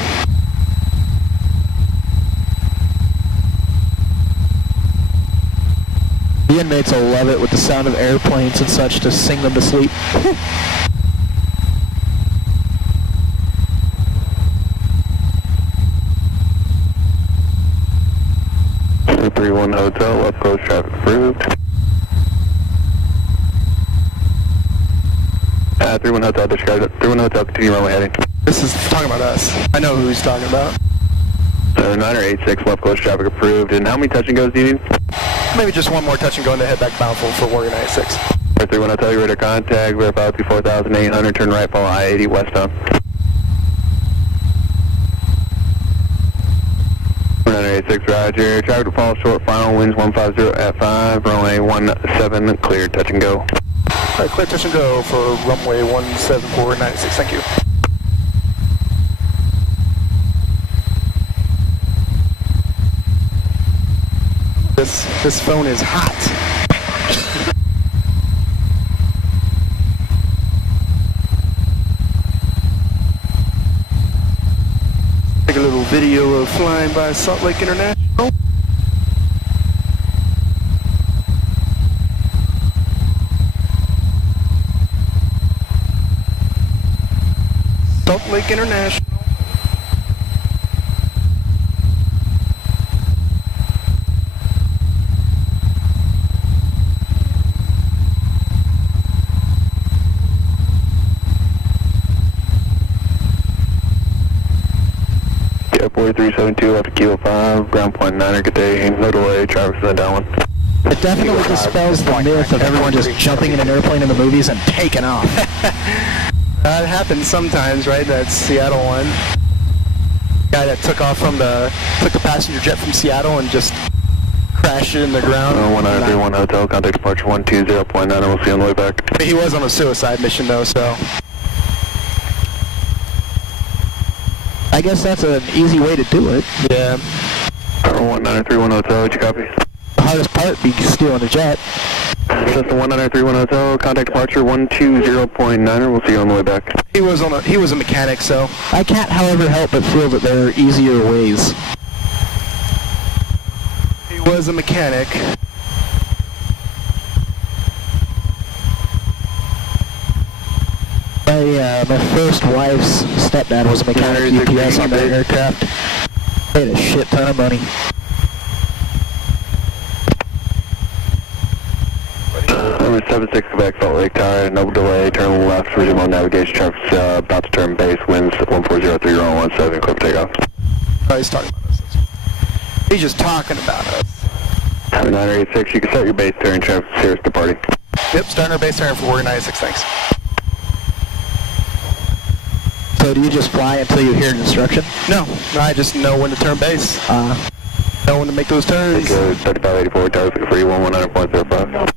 The inmates will love it with the sound of airplanes and such to sing them to sleep. 231 Hotel, up close traffic approved. 31 Hotel, disregard it. 31 Hotel, continue runway heading. This is talking about us. I know who he's talking about. 9 or 86, left close traffic approved. And how many touch and goes do you need? Maybe just one more touch and go and head back bound for Warrior 96. 31 Hotel, you're ready to contact. Verify altitude 4,800, turn right, follow I-80 westbound. 986, roger. Traffic to fall short, final winds 150 at 5, runway 17, clear, touch and go. Alright, clear touch and go for runway 17496, thank you. This phone is hot. Take a little video of flying by Salt Lake International. Salt Lake International. Yeah, 4372 left to Kilo 5, ground point 9, good day, no delay, traffic's in the downwind. It definitely dispels the myth of everyone just jumping in an airplane in the movies and taking off. That happens sometimes, right? That Seattle one. Guy that took the passenger jet from Seattle and just crashed it in the ground. 1931 Hotel, contact departure 120.9, and we'll see you on the way back. He was on a suicide mission though, so. I guess that's an easy way to do it. Yeah. 1931 Hotel, did you copy? The hardest part be stealing a jet. Cessna 1931 Hotel, contact departure 120.9, we'll see you on the way back. He was a mechanic, so. I can't, however, help but feel that there are easier ways. He was a mechanic. My first wife's stepdad was a mechanic UPS on that aircraft. Paid a shit ton of money. Number 76 Quebec, Salt Lake Tower, no delay, turn left, resume on navigation, traffic's about to turn base, winds 1403, runway 17, clip takeoff. Oh, he's talking about us. He's just talking about us. 986, you can start your base turn, traffic's here, departing. Yep, starting our base turn for Warrior 96, thanks. So do you just fly until you hear an instruction? No, I just know when to turn base. Know when to make those turns. 3584, tower 319.05.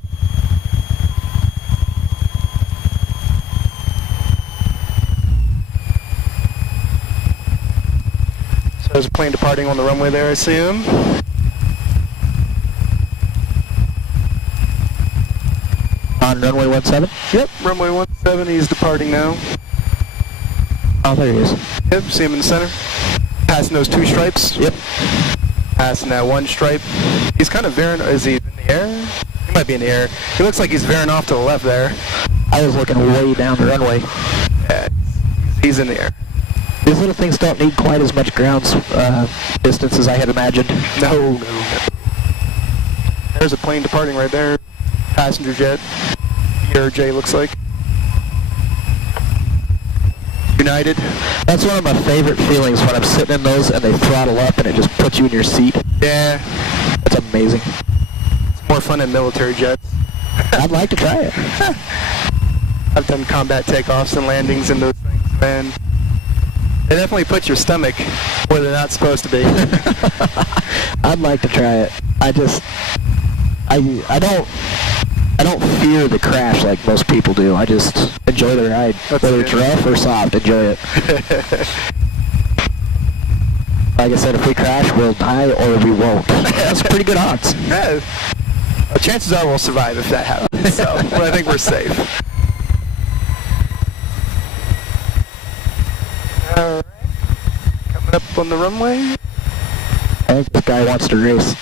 So there's a plane departing on the runway there, I see him. On runway 17? Yep, runway 17, he's departing now. Oh, there he is. Yep, see him in the center. Passing those two stripes. Yep. Passing that one stripe. He's kind of veering, is he in the air? He might be in the air. He looks like he's veering off to the left there. I was looking way down the runway. Yeah, he's in the air. These little things don't need quite as much ground distance as I had imagined. No. There's a plane departing right there. Passenger jet. ERJ looks like. United. That's one of my favorite feelings when I'm sitting in those and they throttle up and it just puts you in your seat. Yeah. That's amazing. It's more fun than military jets. I'd like to try it. I've done combat takeoffs and landings in those things, man. They definitely put your stomach where they're not supposed to be. I'd like to try it. I don't fear the crash like most people do. I just enjoy the ride. Whether it's rough or soft, enjoy it. Like I said, if we crash, we'll die or we won't. That's pretty good odds. Yeah. Well, chances are we'll survive if that happens, so but I think we're safe. Alright. Coming up on the runway. I think this guy wants to race.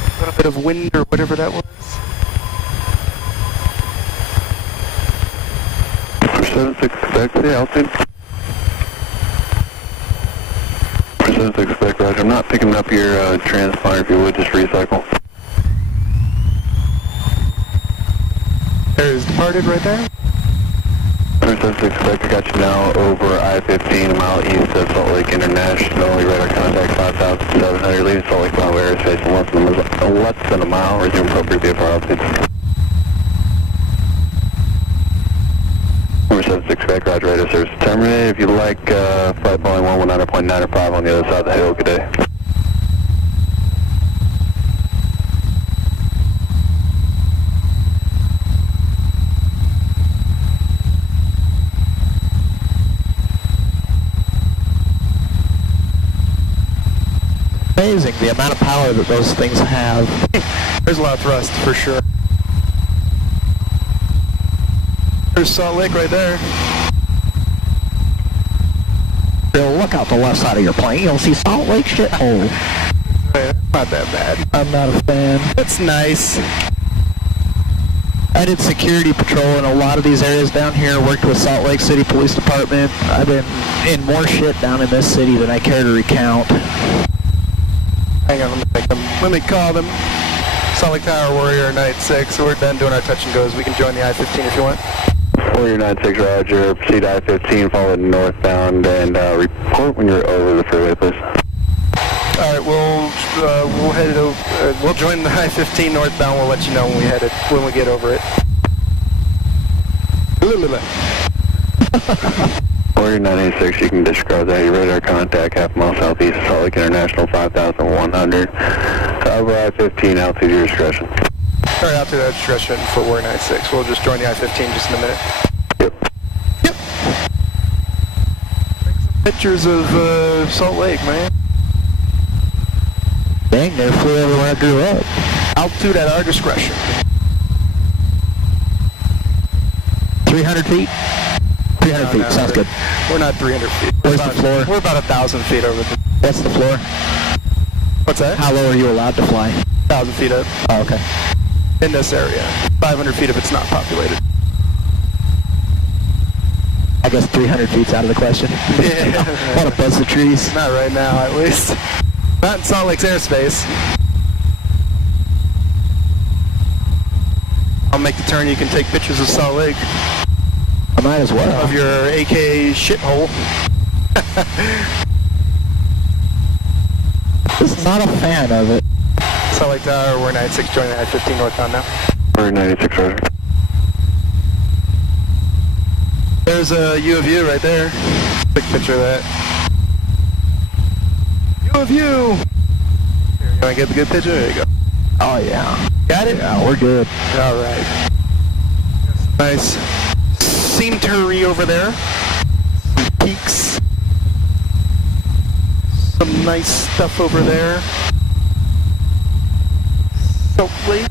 A little bit of wind or whatever that was. 76 Quebec, the altitude. 76 Quebec, Roger. I'm not picking up your transponder. If you would, just recycle. There's departed right there. 76 Quebec, I got you now over I-15, a mile east of Salt Lake International. Radar contact 5,700, leaving Salt Lake Flower airspace in less than a mile. Resume appropriate VFR altitude. Number 76 Quebec, Roger, radar service terminated. If you'd like flight Boeing 119.95 on the other side of the hill, good day. Amazing the amount of power that those things have. There's a lot of thrust for sure. There's Salt Lake right there. Bill, look out the left side of your plane. You'll see Salt Lake shit. Oh. Not that bad. I'm not a fan. It's nice. I did security patrol in a lot of these areas down here, worked with Salt Lake City Police Department. I've been in more shit down in this city than I care to recount. Hang on, let me call them. Salt Lake Tower, Warrior 96. So we're done doing our touch and goes. We can join the I-15 if you want. Warrior 96, Roger. Proceed I-15, follow northbound, and report when you're over the freeway, please. All right, we'll head it over. We'll join the I-15 northbound. We'll let you know when we get over it. Warrior 986, you can describe that. Your radar contact half mile southeast of Salt Lake International, 5,100. Over I-15, altitude your discretion. All right, altitude at discretion for Warrior 96. We'll just join the I-15 just in a minute. Yep. Take some pictures of Salt Lake, man. Dang, they flew over where I grew up. Altitude at our discretion. 300 feet? 300 feet, sounds good. We're not 300 feet. Where's the floor? We're about 1,000 feet over the... What's the floor? What's that? How low are you allowed to fly? 1,000 feet up. Oh, okay. In this area. 500 feet if it's not populated. I guess 300 feet's out of the question. Yeah. I want to buzz the trees. Not right now, at least. Not in Salt Lake's airspace. I'll make the turn. You can take pictures of Salt Lake. I might as well. Of your AK shithole. Just not a fan of it. Salt Lake Tower, we're 96, joining the I-15 northbound now. Warrior 96, Roger. There's a U of U right there. Quick picture of that. U of U! Here, you want to get the good picture? There you go. Oh, yeah. Got it? Yeah, we're good. All right. Nice scenery over there. Some peaks. Some nice stuff over there. Salt Lake.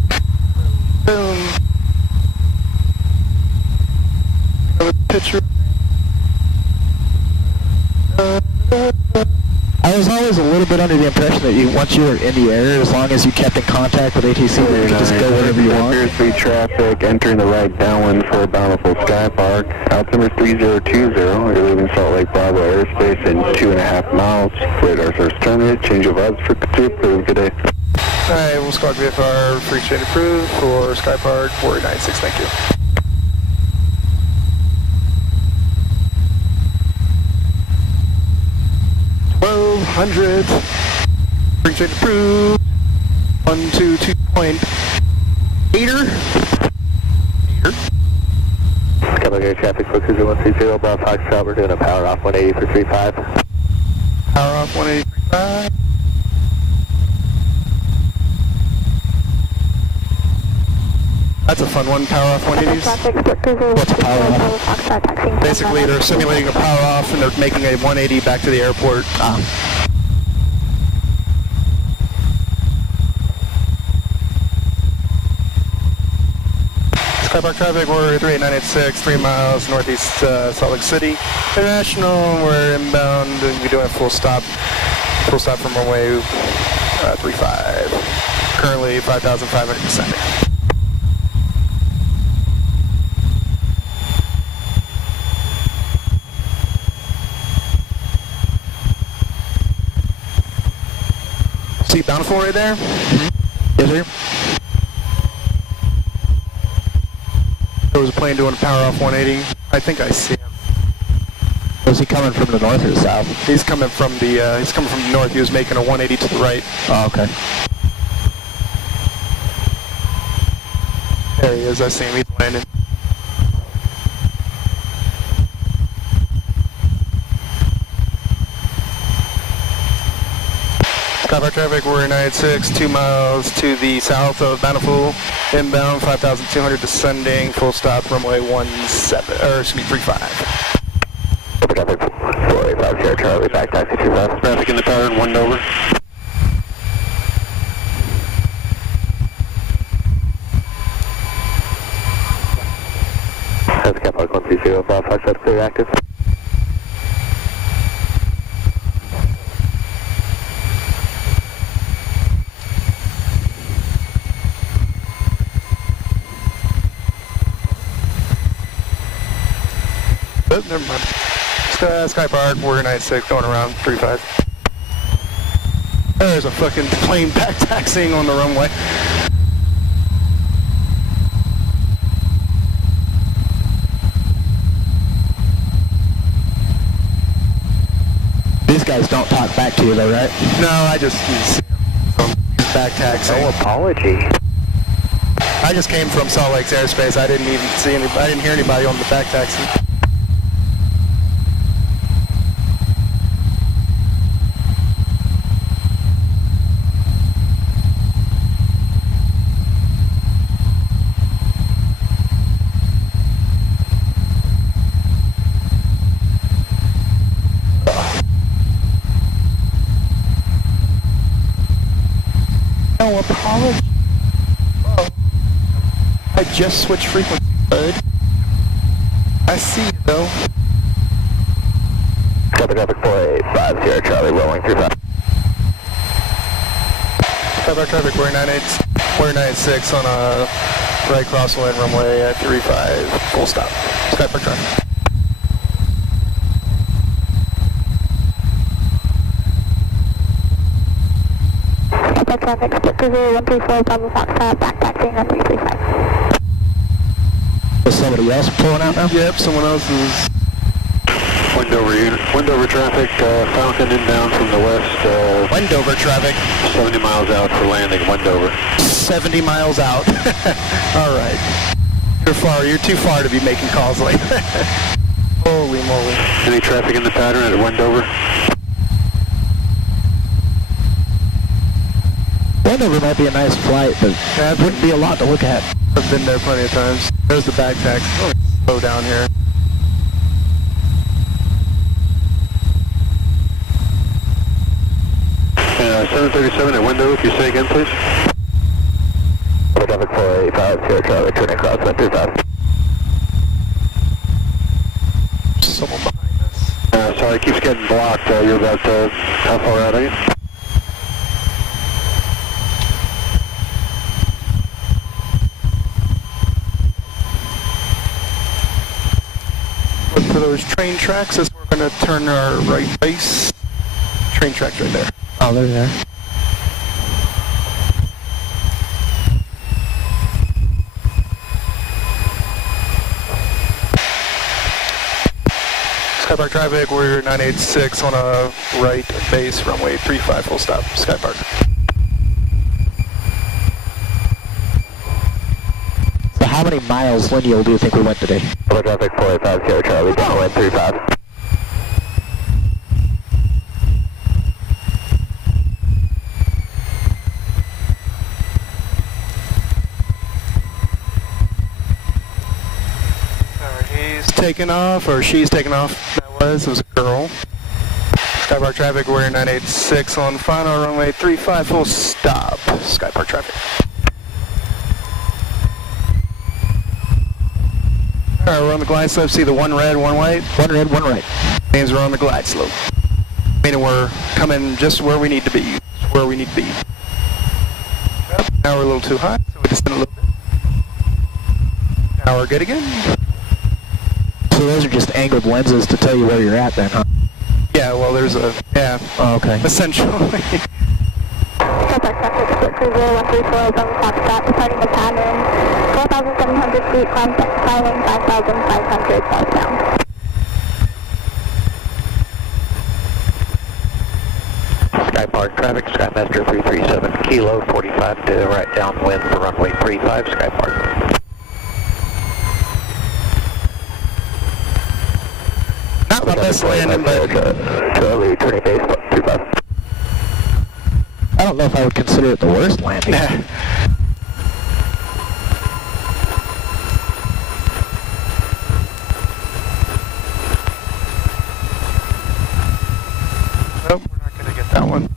Boom. Have a picture. I was always a little bit under the impression that once you were in the air, as long as you kept in contact with ATC, you could just go wherever you want. Appears to be traffic entering the right downwind for Bountiful Sky Park. Altimeter 3020. You're leaving Salt Lake Bravo airspace in 2.5 miles. Radar source terminated. Change of odds for approved. Good day. Alright, we'll squad VFR, free chain approved for Sky Park, Warrior 96, thank you. $1,200, free chain approved, 122.8er. Coming here, traffic 420 Bravo Foxtrot, we're doing a power off 180 for 35. Power off 180.35. That's a fun one, power off 180s. What's power off? Basically, they're simulating a power off and they're making a 180 back to the airport. Sky Park traffic, we're 38986, 3 miles northeast Salt Lake City. International, we're inbound and we're doing a full stop from runway 35. Currently 5,500 descending. See Bountiful right there? Mm-hmm. Yes, sir. There was a plane doing a power off 180. I think I see him. Was he coming from the north or the south? He's coming from the north. He was making a 180 to the right. Oh, okay. There he is. I see him. He's landing. Sky Park traffic, we're 96, 2 miles to the south of Bountiful, inbound 5,200 descending, full stop runway 35. Traffic 485 Sierra Charlie, back taxi 25. Traffic in the tower and 1 over. That's Sky Park 130, Bravo Foxtrot, clear active. Oh, never mind. Sky Park, Warrior 96, going around 35. There's a fucking plane back taxiing on the runway. These guys don't talk back to you though, right? No, I just back taxiing. No apology. I just came from Salt Lake's airspace. I didn't even see anybody. I didn't hear anybody on the back taxi. No apology. Oh. I just switched frequency, bud. I see you, though. Copy, 4850, Sierra Charlie, rolling 35. Cover traffic, Warrior 96 on a right crosswind runway at 35, full stop. Sky Park traffic. Traffic, split to 0134, Bravo Foxtrot, back taxiing on 335. Is somebody else pulling out now? Yep, someone else is. Wendover traffic, Falcon inbound from the west. Wendover traffic. 70 miles out for landing, Wendover. 70 miles out. All right. You're too far to be making calls like that. Holy moly. Any traffic in the pattern at Wendover? Wendover might be a nice flight, but it wouldn't be a lot to look at. I've been there plenty of times. There's the back taxi. Oh, slow down here. Yeah, 737 at Wendover, if you say again, please. Traffic 485, Sierra Charlie, turning across 135. Someone behind us. Sorry, it keeps getting blocked. You're about, how far out are you? Look for those train tracks as we're going to turn our right base. Train tracks right there. Oh, they're there. Sky Park traffic, we're 986 on a right base, runway 35, full stop, Sky Park. So how many miles lineal do you think we went today? Traffic 485, Sierra Charlie, downwind 35. He's taking off, or she's taking off. It was a girl. Sky Park traffic, we're 986 on final runway 35, full stop, Sky Park traffic. Alright, we're on the glide slope. See the one red, one white? One red, one right. Means we're on the glide slope. Meaning we're coming just where we need to be. Where we need to be. Yep. Now we're a little too high, so we descend a little bit. Now we're good again. So those are just angled lenses to tell you where you're at then, huh? Yeah, well there's a, yeah. Oh, okay. Essentially. Sky Park traffic, split to 0134, Bravo Foxtrot, departing the pattern, 4,700 feet, climb climbing 5,500 southbound. Sky Park traffic, Skymaster 337, Kilo 45 to right downwind for runway 35, Sky Park. Not my best landing, but Charlie, turning base 35. I don't know if I would consider it the worst landing. Nope, we're not going to get that one.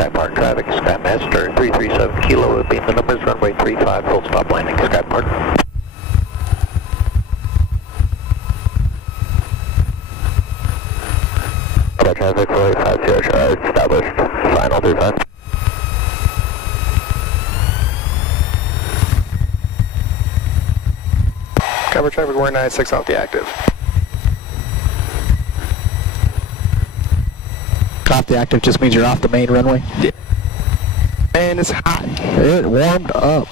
Skypark traffic, Skymaster 337 Kilo would be in the numbers, runway 35, full stop landing, Skypark. Traffic 450 charge, established, final 35. Cover traffic 196 off the active. Off the active just means you're off the main runway. Yeah. And it's hot. It warmed up.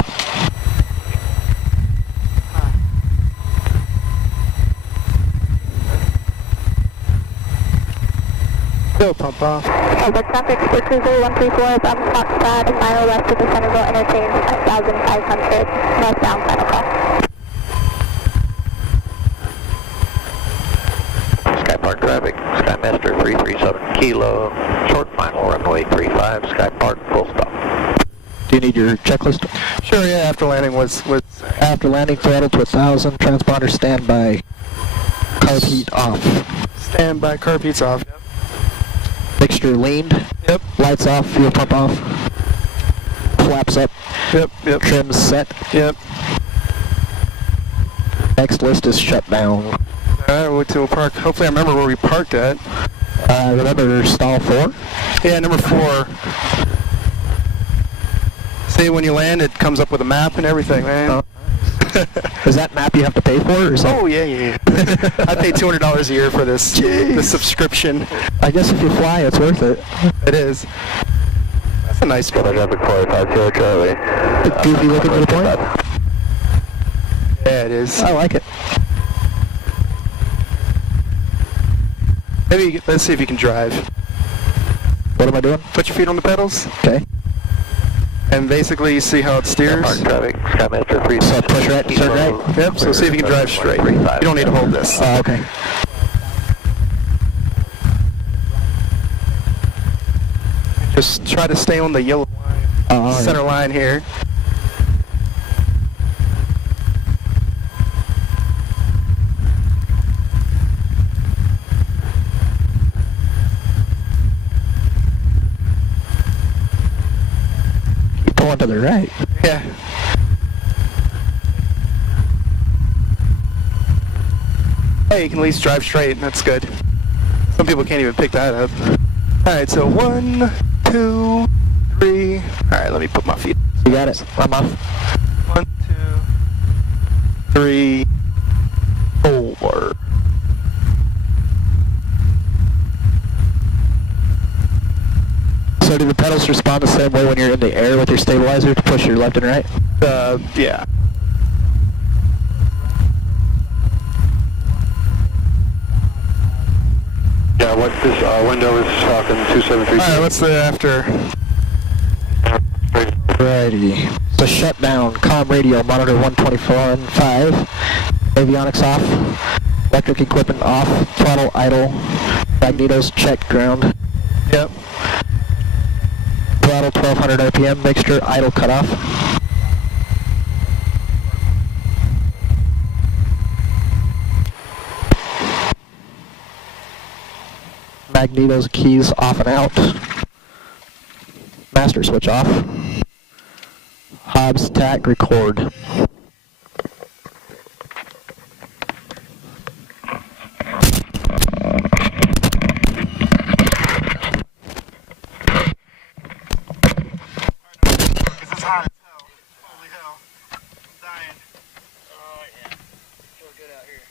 Still pump off. Over traffic, Sport Cruiser 134, Bravo Foxtrot, a mile west of the Centerville interchange, 5,500, northbound final call. Skypark traffic, Skymaster 337 Kilo, short final, runway 35, Skypark, full stop. Do you need your checklist? Sure, yeah, after landing was After landing, throttle to 1,000, transponder standby, carb heat off. standby, carb heat's off. Mixture leaned. Yep. Lights off, fuel pump off. Flaps up. Yep, yep. Trims set. Yep. Next list is shut down. Alright, we'll to a park. Hopefully I remember where we parked at. Remember stall 4? Yeah, number 4. See, when you land, it comes up with a map and everything, man. Oh. Is that map you have to pay for? Or Oh, yeah. I pay $200 a year for this subscription. I guess if you fly, it's worth it. It is. That's a nice spot. Traffic 450 Charlie. Goofy looking little point? Yeah, it is. I like it. Maybe, let's see if you can drive. What am I doing? Put your feet on the pedals, Okay. and basically you see how it steers. Skypark traffic, Skymaster 337 So push right, turn right. Yep, so see if you can drive straight. You don't need to hold this. Oh, okay. Just try to stay on the yellow line, center line here. Keep pulling to the right. Yeah. Hey, you can at least drive straight, and that's good. Some people can't even pick that up. Alright, so 1, 2, 3. Alright, let me put my feet. You got it. I'm off. 1, 2, 3, 4. So do the pedals respond the same way when you're in the air with your stabilizer to push your left and right? Yeah. Yeah, what this window is talking 273. Alright, what's the after? Righty. So shut down. Comm radio, monitor 124.5. Avionics off. Electric equipment off. Throttle idle. Magnetos check ground. Yep. Throttle 1200 RPM. Mixture idle cutoff. Magnetos keys off and out. Master switch off. Hobbs tack record. It's hot as hell. Holy hell. I'm dying. Oh, yeah. Feel good out here.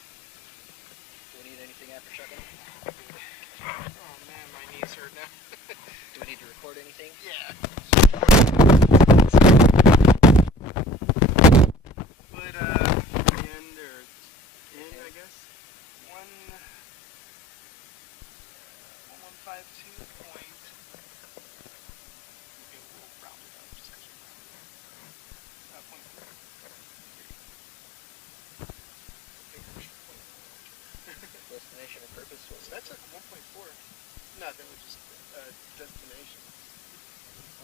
Do we need anything after shutdown? Oh man, my knees hurt now. Do we need to record anything? Yeah. But end or in, I guess. 1152 point. Maybe we'll round it up just because you're point 3. Destination or purpose? That's a 1.4. No, that was just destination.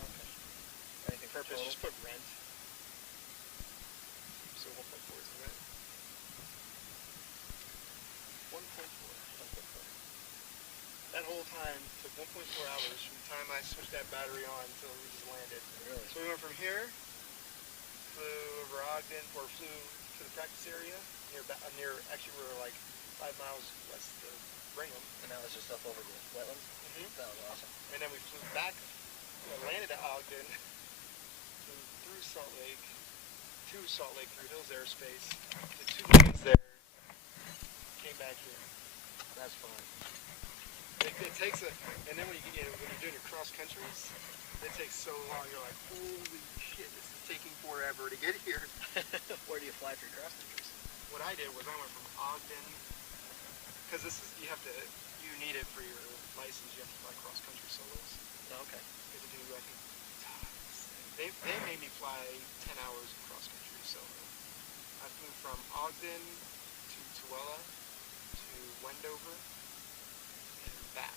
Okay. Anything for Purpose, total? just put rent. So 1.4 is the rent. That whole time took 1.4 hours from the time I switched that battery on until we just landed. Really? So we went from here, flew over Ogden, or flew to the practice area near actually we were like 5 miles west of Brigham. And that was just up over the wetlands? That was awesome. And then we flew back, landed at Ogden, flew through Salt Lake, to Salt Lake through Hills Airspace, did 2 lanes there, came back here. That's fun. It takes and then when you're doing your cross countries, it takes so long. You're like, holy shit, this is taking forever to get here. Where do you fly for your cross countries? What I did was I went from Ogden, because you need it for your license. You have to fly cross country solos. Oh, okay. You have to do, I think, they made me fly 10 hours of cross country solo. I flew from Ogden to Tooele to Wendover and back.